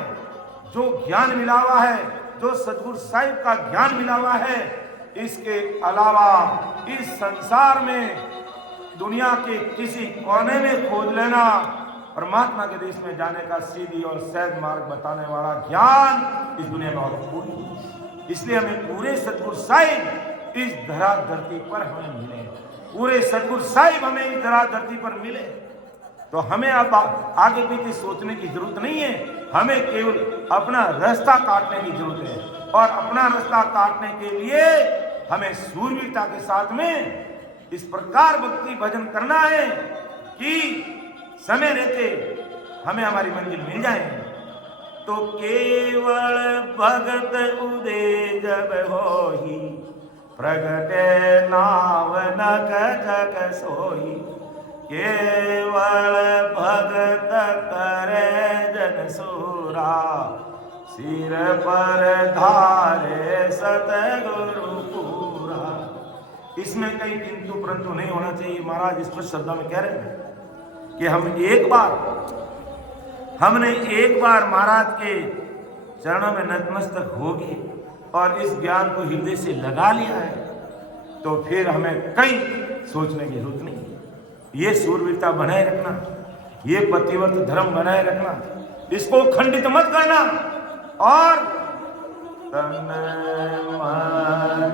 जो ज्ञान मिला हुआ है, जो सदगुरु साहिब का ज्ञान मिला हुआ है, इसके अलावा इस संसार में दुनिया के किसी कोने में खोज लेना परमात्मा के देश में जाने का सीधी और सहज मार्ग बताने वाला ज्ञान इस दुनिया में और पूरी। इसलिए हमें पूरे सदगुरु साहिब इस धरा धरती पर हमें मिले, पूरे सदगुरु साहिब हमें इस धरा धरती पर मिले। तो हमें अब आगे पीछे सोचने की जरूरत नहीं है, हमें केवल अपना रास्ता काटने की जरूरत है। और अपना रास्ता काटने के लिए हमें सूरवीरता के साथ में इस प्रकार भक्ति भजन करना है कि समय रहते हमें हमारी मंजिल मिल जाए। तो केवल भगत उदय जब होही, प्रगटे नाव नक जग सोही। केवल भगत करे जन सूरा, सिर पर धारे सतगुरु पूरा। इसमें कहीं किंतु परंतु नहीं होना चाहिए। महाराज इस पर शब्दों में कह रहे हैं कि हमने एक बार महाराज के चरणों में नतमस्तक हो गए और इस ज्ञान को हृदय से लगा लिया है, तो फिर हमें कहीं सोचने की जरूरत नहीं है। ये सूरवीरता बनाए रखना, ये पतिव्रत धर्म बनाए रखना, इसको खंडित मत करना। और तन मन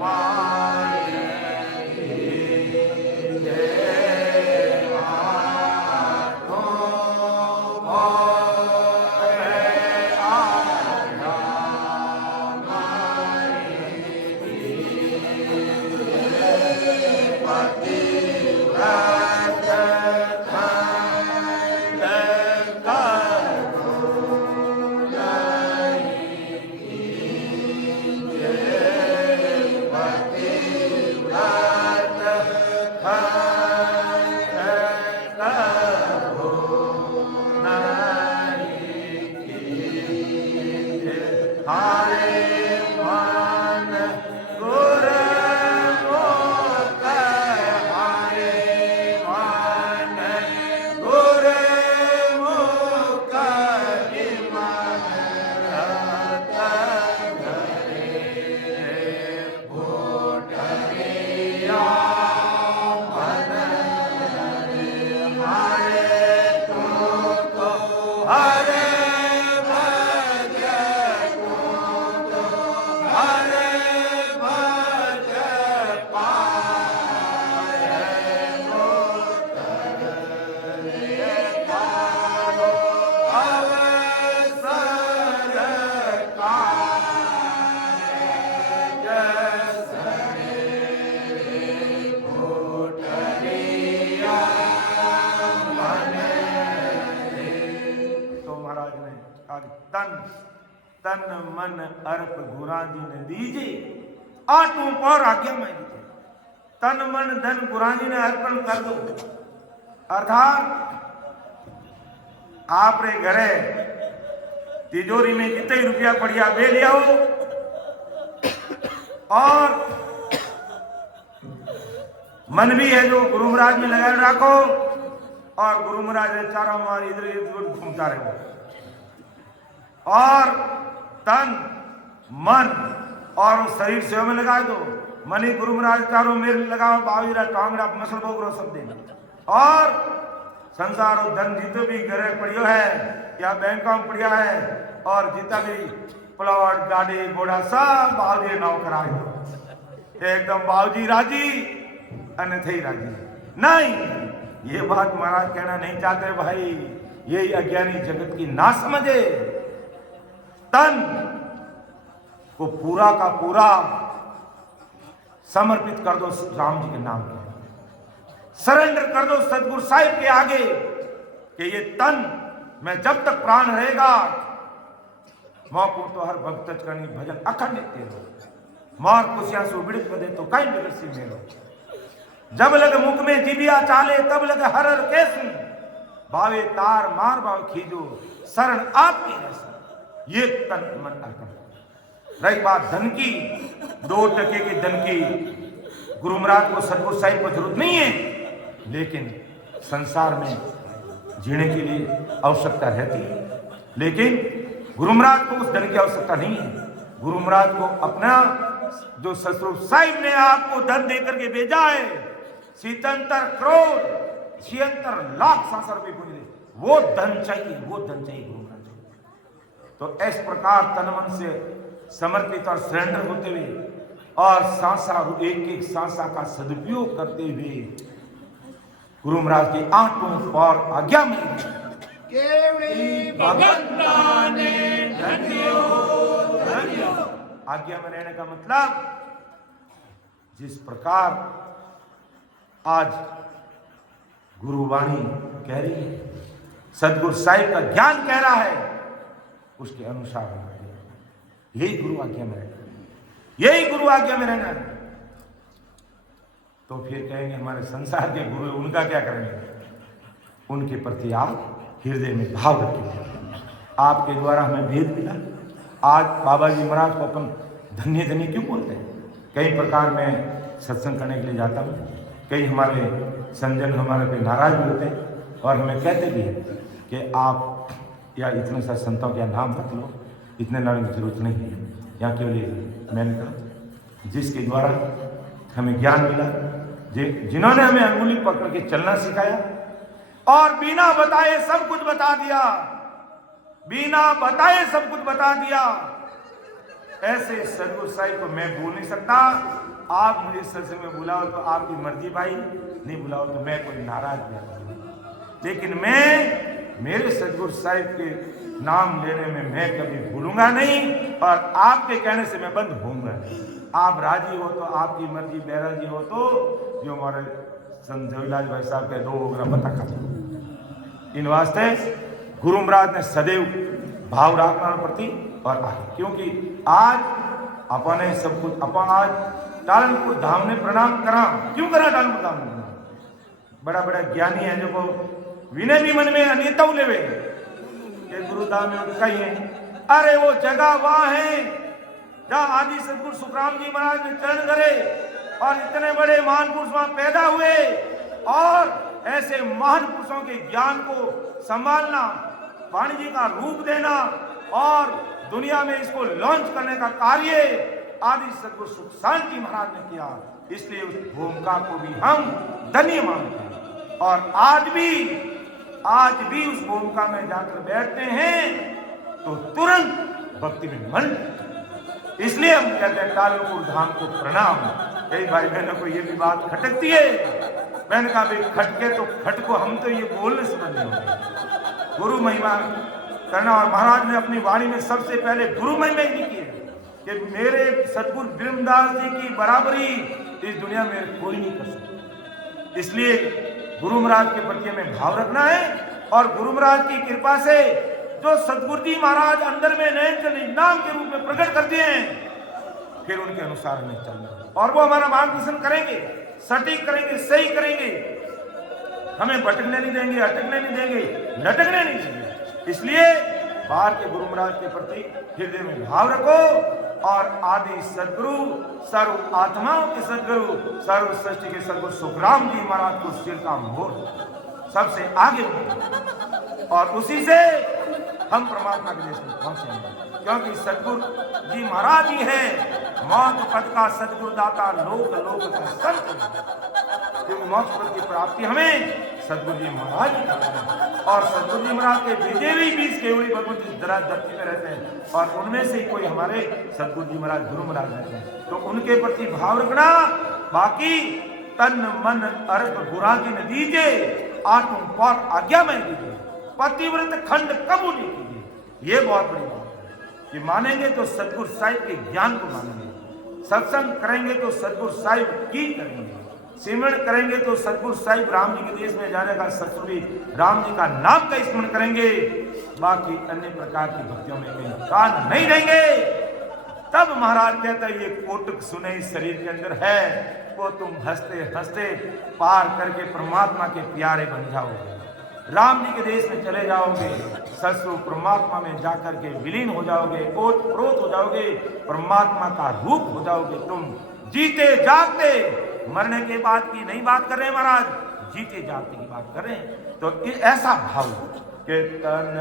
Wow. संग तन मन अर्प गुरा जी ने दीजे। आठों पौर आज्ञा में दीजिए, तन मन धन गुरा जी ने अर्पण कर दो। अर्थात आप रे घरे तिजोरी में जितने रुपया पड़िया दे लिया हो और मन भी है जो गुरु महाराज में लगाए रखो और गुरु महाराज ने चारों मार इधर उधर घूमता रहो और तन मन और शरीर सेवा में लगा दो। मनी गुरु महाराज चारों मेरे लगाओ, बावीरा टांगड़ा मसल बोगरो सब देना। और संसार और धन जितो भी घरे पड़ियो है या बैंकों में पड़िया है और जितना भी प्लॉट गाड़ी घोड़ा सब बाबूजी नाव करा दो। एकदम बाबूजी राजी अन्यथा ही राजी नहीं। ये बात महाराज कहना नहीं चाहते भाई, यही अज्ञानी जगत की ना समझे। तन को पूरा का पूरा समर्पित कर दो राम जी के नाम के, सरेंडर कर दो सतगुरु साहिब के आगे कि ये तन मैं जब तक प्राण रहेगा मौको तो हर भक्त करनी भजन अखंड तेरो मार कुशिया सो बिड़क बदे तो कई बिगड़ सी मेरो। जब लग मुख में जिबिया चाले तब लग हर हर कैसू भावे तार मार भाव खींचो शरण आपकी रस। ये तन मन अर्पण। रही बात धन की, 2 टके के धन की गुरु महाराज को सतगुरु साहिब को जरूरत नहीं है, लेकिन संसार में जीने के लिए आवश्यकता रहती है। लेकिन गुरु महाराज को उस धन की आवश्यकता नहीं है। गुरु महाराज को अपना जो सतगुरु साहिब ने आपको धन देकर के भेजा है, 77 करोड़ 76 लाख संसार रुपये पूंजी, वो धन चाहिए, वो धन चाहिए गुरु महाराज को। तो इस प्रकार तन मन से समर्पित और सरेंडर होते हुए और सांसा एक एक सांसा का सदुपयोग करते हुए गुरु महाराज की 8 पौर आज्ञा में आज्ञा में रहने का मतलब जिस प्रकार आज गुरुवाणी कह रही है, सतगुरु साहिब का ज्ञान कह रहा है, उसके अनुसार होना है। यही गुरु आज्ञा में रहना, यही गुरु आज्ञा में रहना है। तो फिर कहेंगे हमारे संसार के गुरु, उनका क्या करेंगे? उनके प्रति आप हृदय में भाव रखिए। आपके द्वारा हमें भेद मिला। आज बाबा जी महाराज को अपन धन्य धन्य क्यों बोलते हैं? कई प्रकार में सत्संग करने के लिए जाता हूँ, कई हमारे संजन हमारे पे नाराज भी होते हैं और हमें कहते भी हैं कि आप या इतने सारे संतों का नाम रख लो, इतने नाम की जरूरत नहीं है। यहाँ केवल मैंने कहा जिसके द्वारा हमें ज्ञान मिला, जिन्होंने हमें अंगुली पकड़ के चलना सिखाया और बिना बताए सब कुछ बता दिया, बिना बताए सब कुछ बता दिया, ऐसे सतगुरु साहिब को मैं भूल नहीं सकता। आप मुझे सत्संग में बुलाओ तो आपकी मर्जी भाई, नहीं बुलाओ तो मैं कोई नाराज नहीं, लेकिन मैं मेरे सतगुरु साहिब के नाम लेने में मैं कभी भूलूंगा नहीं और आपके कहने से मैं बंद होऊंगा नहीं। आप राजी हो तो आपकी मर्जी, बैराजी हो तो जो हमारे संत जयलाल भाई साहब के 2 ओगरा पता कर। इन वास्ते गुरु महाराज ने सदैव भाव रखना प्रति और आगे, क्योंकि आज अपने सब कुछ अपन आज टालनपुर धाम ने प्रणाम करा। क्यों करा टालनपुर धाम ने? बड़ा बड़ा ज्ञानी है जो को विनय भी मन में अनियता लेवे ये गुरुधाम में उनका ही है। अरे वो जगह वहां है जहाँ आदि सतगुरु सुखराम जी महाराज ने चरण करे और इतने बड़े महान पुरुष वहां पैदा हुए और ऐसे महान पुरुषों के ज्ञान को संभालना, वाणी जी का रूप देना और दुनिया में इसको लॉन्च करने का कार्य आदि सतगुरु सुख शांति महाराज ने किया। इसलिए उस भूमिका को भी हम धन्य मानते हैं और आज भी उस भूमिका में जाकर बैठते हैं तो तुरंत भक्ति में मन। इसलिए हम कहते हैं टालनपुर धाम को प्रणाम। कई भाई बहनों को ये भी बात खटकती है, मैंने कहा भाई खटके तो खटको, हम तो ये बोलने से बंद नहीं। गुरु महिमा करना, और महाराज ने अपनी वाणी में सबसे पहले गुरु महिमा ही की है कि मेरे सतगुरु ब्रह्मदास जी की बराबरी इस दुनिया में कोई नहीं कर सकता। इसलिए गुरु महाराज के प्रति हमें भाव रखना है और गुरु महाराज की कृपा से जो सतगुरु जी महाराज अंदर में नयन चली नाम के रूप में प्रकट करते हैं, फिर उनके अनुसार हमें चलना और वो हमारा मार्गदर्शन करेंगे, सटीक करेंगे, सही करेंगे, हमें भटकने नहीं देंगे, अटकने नहीं देंगे, लटकने नहीं देंगे। इसलिए बाहर के गुरु महाराज के प्रति हृदय में भाव रखो और आदि सदगुरु, सर्व आत्माओं के सदगुरु, सर्व सृष्टि के सदगुरु सुखराम जी महाराज को सिर का मोर सबसे आगे और उसी से हम परमात्मा के देश में पहुंचेंगे, क्योंकि सदगुरु जी महाराज ही है मौत पद का सदगुरु दाता, लोक लोक का संत। क्योंकि मोक्ष पद की प्राप्ति हमें सदगुरु जी महाराज ही करते हैं और सदगुरु जी महाराज के भेजे हुए 20 केवड़ी भगवती जरा धरती में रहते हैं और उनमें से कोई हमारे सदगुरु जी महाराज गुरु महाराज रहते हैं, तो उनके प्रति भाव रखना। बाकी तन मन अर्प बुरा की न दीजिए, आठों पौर आज्ञा में दीजिए, पतिव्रत खंड कबू नहीं कीजिए। ये बहुत बड़ी बात है कि मानेंगे तो सदगुरु साहिब के ज्ञान को मानेंगे, सत्संग करेंगे तो सदगुरु साहिब की करेंगे, सिमरण करेंगे तो सदगुरु साहिब राम जी के देश में जाने का ससुरी राम जी का नाम का स्मरण करेंगे। बाकी अन्य प्रकार की भक्तियों में कहीं कान नहीं देंगे। तब महाराज कहता है ये कोटक सुने शरीर के अंदर है, वो तुम हंसते हंसते पार करके परमात्मा के प्यारे बन जाओगे, राम जी के देश में चले जाओगे, ससुर परमात्मा में जाकर के विलीन हो जाओगे, ओत प्रोत हो जाओगे, परमात्मा का रूप हो जाओगे। तुम जीते जागते, मरने के बाद की नहीं बात कर रहे महाराज, जीते जागते की बात कर रहे हैं। तो ऐसा भाव कि तन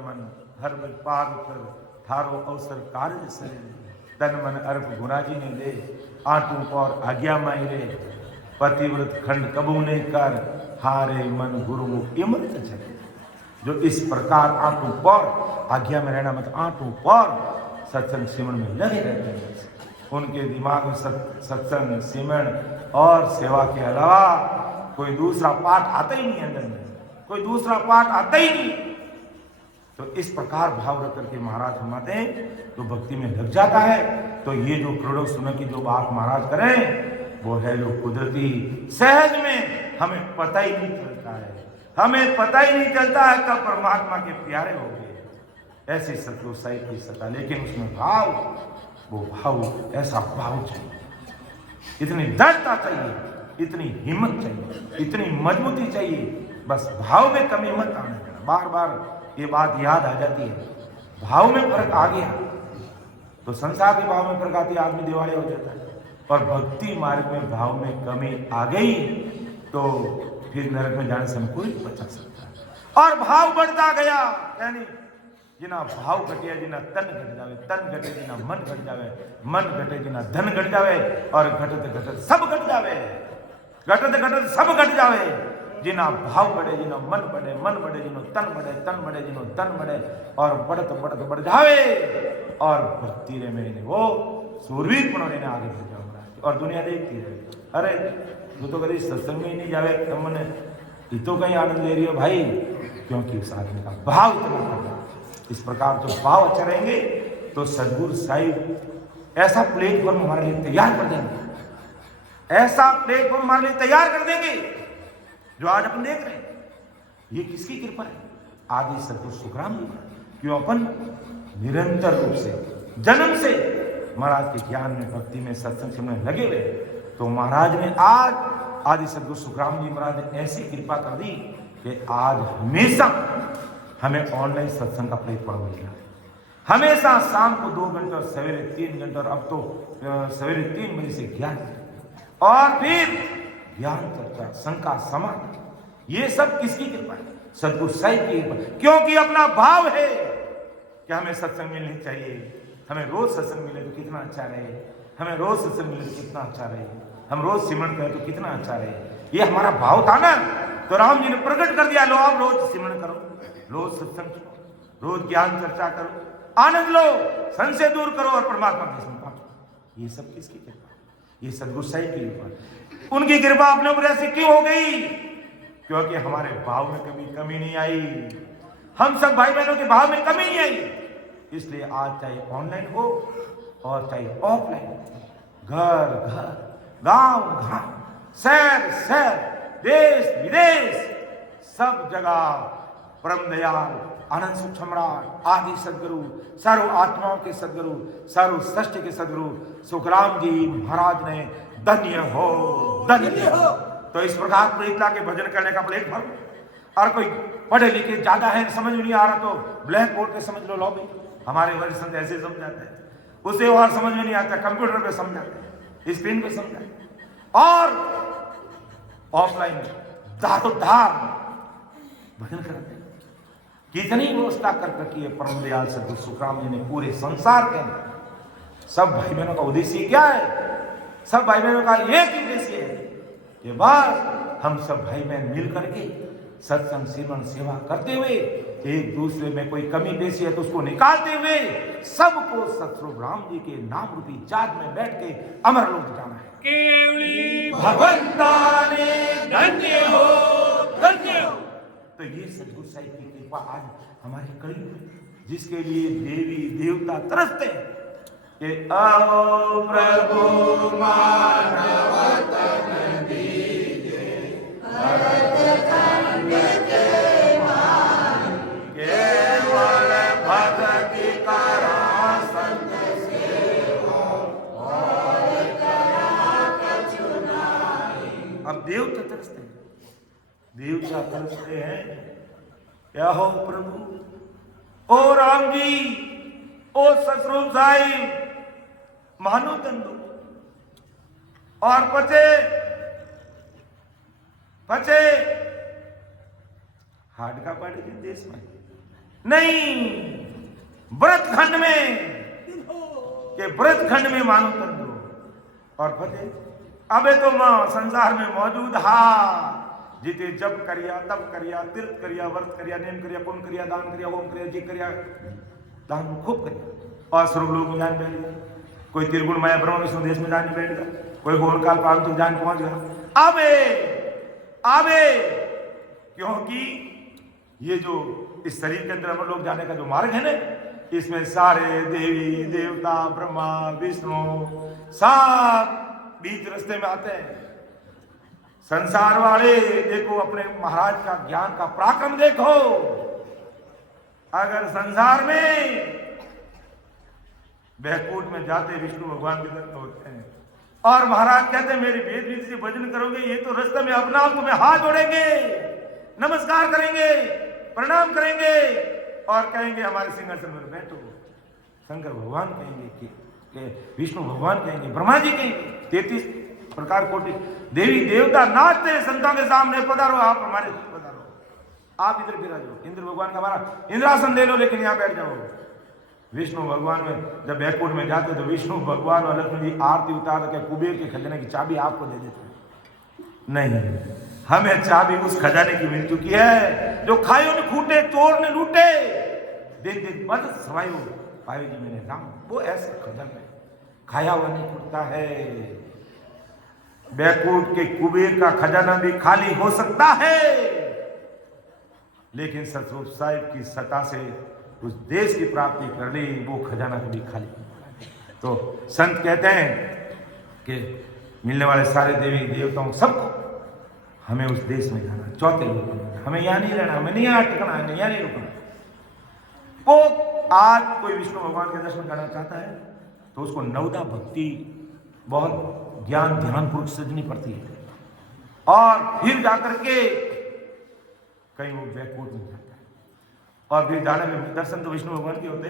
मन हर पार कर थारो अवसर कार्य से तन मन अर्प गुना जी ने ले, आटू और आज्ञा माई रे, पतिव्रत खंड कबू ने कर, हारे मन गुरुमुख इमृत चले। जो इस प्रकार आटू पर आज्ञा में रहना, मतलब आटू पर सत्संग सिमरण में लगे रहते हैं, उनके दिमाग में सत्संग सिमरण और सेवा के अलावा कोई दूसरा पाठ आता ही नहीं, अंदर में कोई दूसरा पाठ आता ही नहीं। तो इस प्रकार भाव रख करके महाराज फरमाते हैं तो भक्ति में लग जाता है। तो ये जो करोड़ों सुनने की जो बात महाराज करें वो है जो कुदरती सहज में हमें पता ही नहीं चलता है, हमें पता ही नहीं चलता है कब परमात्मा के प्यारे हो गए। ऐसी सतगुरु साहिब की सत्ता, लेकिन उसमें भाव, वो भाव ऐसा भाव चाहिए, इतनी दृढ़ता चाहिए, इतनी हिम्मत चाहिए, इतनी मजबूती चाहिए। बस भाव में कमी मत आने देना। बार बार ये बात याद आ जाती है, भाव में फर्क आ गया तो संसार के भाव में फर्क आती है, आदमी दिवालिया हो जाता है। और भक्ति मार्ग में भाव में कमी आ गई तो फिर नरक में जाने से हम कोई बचा सकता है। और भाव बढ़ता गया, यानी जिना भाव घटिया जिना तन घट जावे, तन घटे जिना मन घट जावे, मन घटे जिना धन घट जावे, और घटत घटत सब घट जावे, घटत घटत सब घट जावे। जिना भाव बढ़े, जिनो मन बढ़े, मन बढ़े जिनो तन बढ़े, तन बढ़े जिनो धन बढ़े, और बढ़त बढ़त बढ़ जावे। और भक्ति रे में वो सूरवीर पण आगे बढ़ जाओ। और दुनिया देखती है, अरे तू तो कभी सत्संग में ही नहीं जावे, तुमने ये तो कहीं आनंद ले रही हो भाई, क्योंकि उस आदमी का भाव इतना है। इस प्रकार जो भाव अच्छा रहेंगे तो सदगुरु साहिब ऐसा प्लेटफॉर्म हमारे लिए तैयार कर देंगे, ऐसा प्लेटफॉर्म हमारे लिए तैयार कर देंगे जो आज अपन देख रहे हैं। ये किसकी कृपा है? आदि सदगुरु सुखराम जी। क्यों? अपन निरंतर रूप से जन्म से महाराज के ज्ञान में, भक्ति में, सत्संग में लगे हुए, तो महाराज ने आज आदि सदगुरु सुखराम जी महाराज ने ऐसी कृपा कर दी कि आज हमेशा हमें ऑनलाइन सत्संग का प्लेटफॉर्म मिल गया। हमेशा शाम को 2 घंटे और सवेरे 3 घंटे, और अब तो सवेरे 3 बजे से ज्ञान और फिर ज्ञान चर्चा, शंका समाधान, ये सब किसकी कृपा है? सदगुरु साहिब की कृपा। क्योंकि अपना भाव है कि हमें सत्संग मिलनी चाहिए, हमें रोज सत्संग मिले तो कितना अच्छा रहे, हमें रोज सत्संग मिले तो कितना अच्छा रहे, हम रोज सिमरन करें तो कितना अच्छा रहे। ये हमारा भाव था ना, तो राम जी ने प्रकट कर दिया, लो आप रोज सिमरन करो, रोज सत्संग करो, रोज ज्ञान चर्चा करो, आनंद लो, संशय दूर करो और परमात्मा के संग पहुंचो। ये सब किसकी कृपा? ये सदगुरु साहिब की कृपा। उनकी कृपा अपने ऊपर ऐसी क्यों हो गई? क्योंकि हमारे भाव में कभी कमी नहीं आई, हम सब भाई बहनों के भाव में कमी नहीं आई। इसलिए आज चाहे ऑनलाइन हो और चाहे ऑफलाइन, घर घर, गांव गांव, शहर शहर, देश विदेश, सब जगह परम दयाल आनंद सुख सम्राट आदि सदगुरु, सर्व आत्माओं के सदगुरु, सर्व सृष्टि के सदगुरु सुखराम जी महाराज ने धन्य हो, धन्य हो। तो इस प्रकार प्रेरिता के भजन करने का प्लेटफॉर्म, और कोई पढ़े लिखे ज्यादा है, समझ में नहीं आ रहा तो ब्लैक बोर्ड पे समझ लो, लॉबी हमारे वरिष्ठ ऐसे समझाते हैं, उसे और समझ में नहीं आता, कंप्यूटर पे समझाते हैं, स्क्रीन पे समझाते हैं, और ऑफलाइन धार भजन करते हैं। कितनी व्यवस्था कर रखी है परम दयाल सदगुरु सुखराम जी ने पूरे संसार के अंदर। सब भाई बहनों का उद्देश्य क्या है? सब भाई बहनों का एक उद्देश्य है कि बस हम सब भाई बहन मिल करके सत्संग सेवन सेवा करते हुए, एक दूसरे में कोई कमी पेशी है तो उसको निकालते हुए, सबको सतस्वरूप राम जी के नाम रूपी जाग में बैठ के अमर लोक जाना है। केवली भगवंताने धन्य हो, धन्य हो। तो ये सदगुरु साहिब की कृपा आज हमारे करीब है, जिसके लिए देवी देवता तरसते हैं कि आओ प्रभु मानव तन दीजे, भरत खंड के मान, केवल भक्ति करा संत सेवा, और करा कछु नाहि। अब देवता तरसते हैं, देवता तरसते हैं, क्या हो प्रभु, ओ राम जी, ओ सतस्वरूप साहिब, मानो तंदु और पचे पचे हाड का पाड़ी के देश में नहीं, व्रत खंड में, के व्रत खंड में मानो तंदु और पचे। अबे तो मां संसार में मौजूद हा, जिते जब करिया, तब करिया, तीर्थ करिया, व्रत करिया, नेम करिया, पुण्य करिया, दान करिया, ओम करिया, जी करिया, दान खूब करिया, और स्वरूप लोग में जान बैठ गया, कोई त्रिगुण माया ब्रह्म विष्णु देश में जान बैठ गया, कोई घोर काल पाल तक जान पहुंच गया। आवे क्योंकि ये जो इस शरीर के अंदर हम लोग जाने का जो मार्ग है ना, इसमें सारे देवी देवता ब्रह्मा विष्णु सब बीच रास्ते में आते हैं। संसार वाले देखो, अपने महाराज का ज्ञान का पराक्रम देखो। अगर संसार में बैकुंठ में जाते विष्णु भगवान के दर्शन होते हैं, और महाराज कहते हैं मेरी वेद विधि से भजन करोगे, ये तो रास्ते में अपना आप तुम्हें हाथ जोड़ेंगे, नमस्कार करेंगे, प्रणाम करेंगे, और कहेंगे हमारे सिंहासन में बैठो। शंकर भगवान कहेंगे कि विष्णु भगवान कहेंगे, ब्रह्मा जी कहेंगे, 33 प्रकार कोटि देवी देवता नाचते संतों के सामने, पधारो आप हमारे, पधारो आप इधर विराजो, इंद्र भगवान का हमारा इंद्रासन ले लो, लेकिन यहाँ बैठ जाओ। विष्णु भगवान में जब बैकुंठ में जाते तो विष्णु भगवान और लक्ष्मण जी आरती उतार के कुबेर के खजाने की चाबी आपको दे देते। नहीं, हमें चाबी उस खजाने की मिल चुकी है जो खाइयों ने खूटे, चोर ने लूटे, दिन दिन बद सवाई पायो जी मैंने राम, वो ऐसे खजाना खाया हुआ नहीं खुलता है। बैकुंठ के कुबेर का खजाना भी खाली हो सकता है, लेकिन सतरूप साहिब की सत्ता से उस देश की प्राप्ति कर ली, वो खजाना कभी खाली नहीं। तो संत कहते हैं कि मिलने वाले सारे देवी देवताओं सबको हमें उस देश में जाना, चौथे लोग में, हमें यहाँ नहीं रहना, हमें नहीं यहाँ टिकना, हमें यहाँ नहीं रुकना। वो आज कोई विष्णु भगवान के दर्शन करना चाहता है तो उसको नवदा भक्ति बहुत ज्ञान ध्यान पूर्वक सजनी पड़ती है, और फिर जाकर के कहीं वो बैकुंठ में जाता है, और फिर जाने में दर्शन तो विष्णु भगवान के होते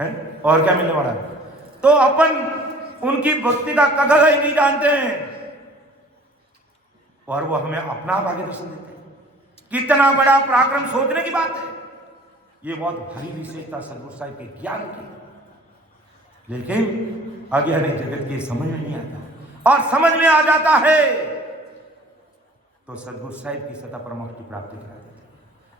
हैं, और क्या मिलने वाला है। तो अपन उनकी भक्ति का कदर ही नहीं जानते हैं, और वो हमें अपना आगे दर्शन देते हैं। कितना बड़ा पराक्रम सोचने की बात है। ये बहुत भारी विशेषता सदगुरु साहिब के ज्ञान की, लेकिन अज्ञानी जगत की समझ में नहीं आता, और समझ में आ जाता है तो सदगुरु साहिब की सत्ता परमात्मा की प्राप्ति करा देते हैं।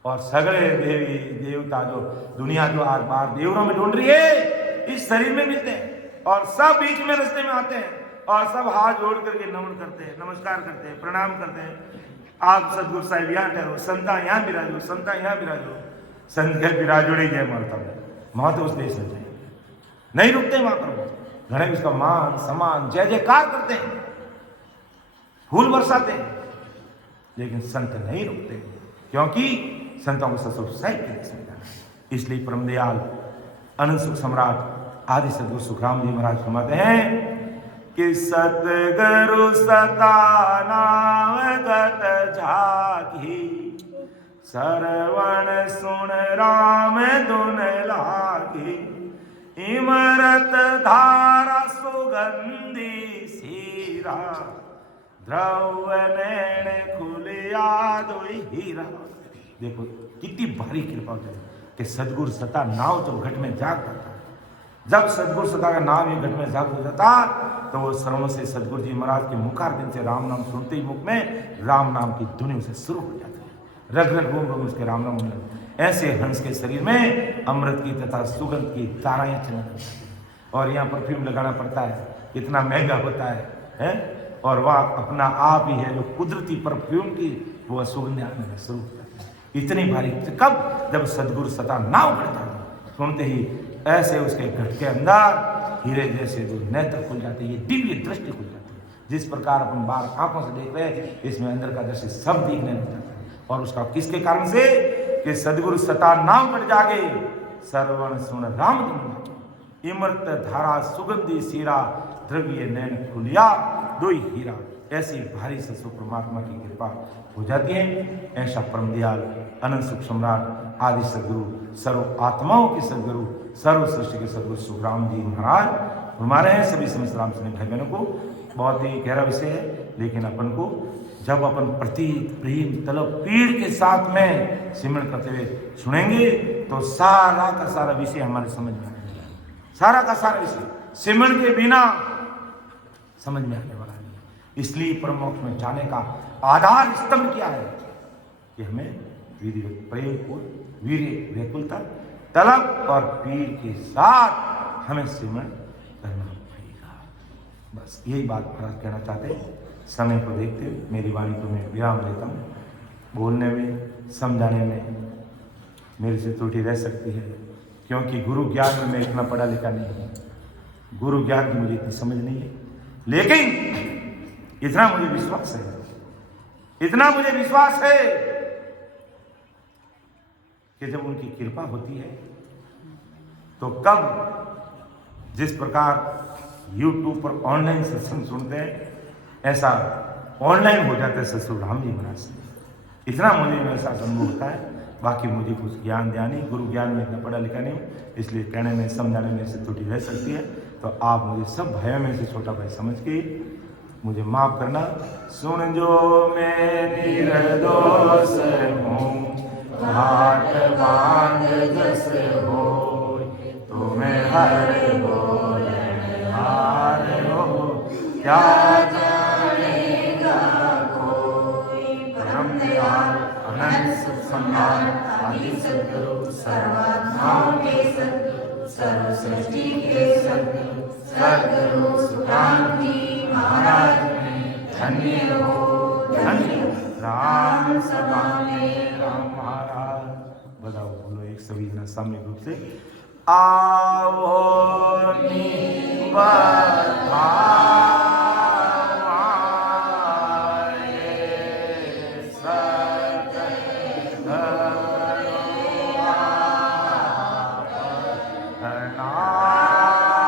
और सगले देवी देवता जो दुनिया जो आज बाहर देवरों में ढूंढ रही है, इस शरीर में मिलते हैं, और सब बीच में रास्ते में आते हैं, और सब हाथ जोड़ करके नमन करते हैं, नमस्कार करते हैं, प्रणाम करते हैं। आप सदगुरु साहिब यहाँ ठहरो, संता यहाँ विराजो, संता यहाँ विराजो, संत घर विराजोड़े जय मारता वहां तो उस देश में जाए नहीं रुकते, वहां पर घने उसका मान सम्मान जय जयकार करते हैं, फूल बरसाते हैं, लेकिन संत नहीं रुकते, क्योंकि संतों को ससुर साहिब के देश में जाना है। इसलिए परमदयाल अनंत सुख सम्राट आदि सदगुरु सुखराम जी महाराज फरमाते हैं कि सतगुरु सता नामगत झाकी, सरवण सुन राम धुन लागी, इमरत धारा सुगंधी सीरा, द्रव्य नैन खुलिया दो हीरा। देखो कितनी भारी कृपा हो जाए कि सदगुरु सता नाव जब घट में जाग जाता, जब सदगुरु सता का नाम ये घट में जाग हो जाता, तो वो श्रवण से सदगुरु जी महाराज के मुखारबिंद से राम नाम सुनते ही मुख में राम नाम की धुनी उसे शुरू हो जाती है, रग रग रोम रोम उसके राम नाम होने। ऐसे हंस के शरीर में अमृत की तथा सुगंध की ताराएं चमक जाती हैं, और यहाँ परफ्यूम लगाना पड़ता है, इतना महंगा होता है? और वह अपना आप ही है जो कुदरती परफ्यूम की वो सुगंध आने में शुरू हो जाती है। इतनी भारी कब, जब सदगुरु सता नाव बढ़ता है, सुनते ही ऐसे उसके घट के अंदर हीरे जैसे जो नेत्र खुल जाते हैं, ये दिव्य दृष्टि खुल जाती है। जिस प्रकार अपन बाहर आंखों से देख रहे हैं, इसमें अंदर का दृश्य सब दिखने लग जाता है। और उसका किसके कारण से कि सदगुरु सता नाम बढ़ जागे, सरवण सुन राम धुन, इमृत धारा सुगंधी सीरा, द्रव्य नैन खुलिया दो हीरा। ऐसी भारी ससुर परमात्मा की कृपा हो जाती है। ऐसा परमदयाल अनंत सुख सम्राट आदि सदगुरु, सर्व आत्माओं के सदगुरु, सर्व सृष्टि के सदगुरु सुखराम जी महाराज फरमा रहे हैं। सभी समस्त राम सुनी भाई बहनों को बहुत ही गहरा विषय है, लेकिन अपन को जब अपन प्रतीक प्रेम तलब पीड़ के साथ में सिमरन करते हुए सुनेंगे तो सारा का सारा विषय हमारे समझ में आएगा। सारा का सारा विषय सिमरन के बिना समझ में आने वाला नहीं। इसलिए परम मोक्ष में जाने का आधार स्तंभ क्या है कि हमें वीर प्रेम को वीर व्याकुलता तलब और पीर के साथ हमें सिमरन करना पड़ेगा। बस यही बात महाराज कहना चाहते हैं। समय को देखते हुए मेरी वाणी को मैं विराम देता हूँ। बोलने में समझाने में मेरे से त्रुटि रह सकती है, क्योंकि गुरु ज्ञान में मैं इतना पढ़ा लिखा नहीं हूँ, गुरु ज्ञान की मुझे इतनी समझ नहीं है, लेकिन इतना मुझे विश्वास है, इतना मुझे विश्वास है कि जब उनकी कृपा होती है तो कब जिस प्रकार YouTube पर ऑनलाइन सत्संग सुनते हैं, ऐसा ऑनलाइन हो जाता है ससुर राम जी महाराज से। इतना मुझे ऐसा अनुभव होता है। बाकी मुझे कुछ ज्ञान दिया नहीं, गुरु ज्ञान में इतना पढ़ा लिखा नहीं हूँ, इसलिए कहने में समझाने में से त्रुटि रह सकती है। तो आप मुझे सब भाइयों में से छोटा भाई समझ के मुझे माफ करना। सुन जो मैं निर्दोष हूँ, घाट बांध जस हो, तुम्हें हर बोले हार हो, क्या जानेगा कोई। परमदयाल अनंत सुख सम्राट आदि सद्गुरु, सर्वात्माओं के सद्गुरु, सर्व सृष्टि के सद्गुरु, सद्गुरु सुखराम जी महाराज ने धन्य हो धन्य। राम सभा में राम महाराज। बताओ, बोलो एक सभी जना सामूहिक रूप से। आओ निबधाओ।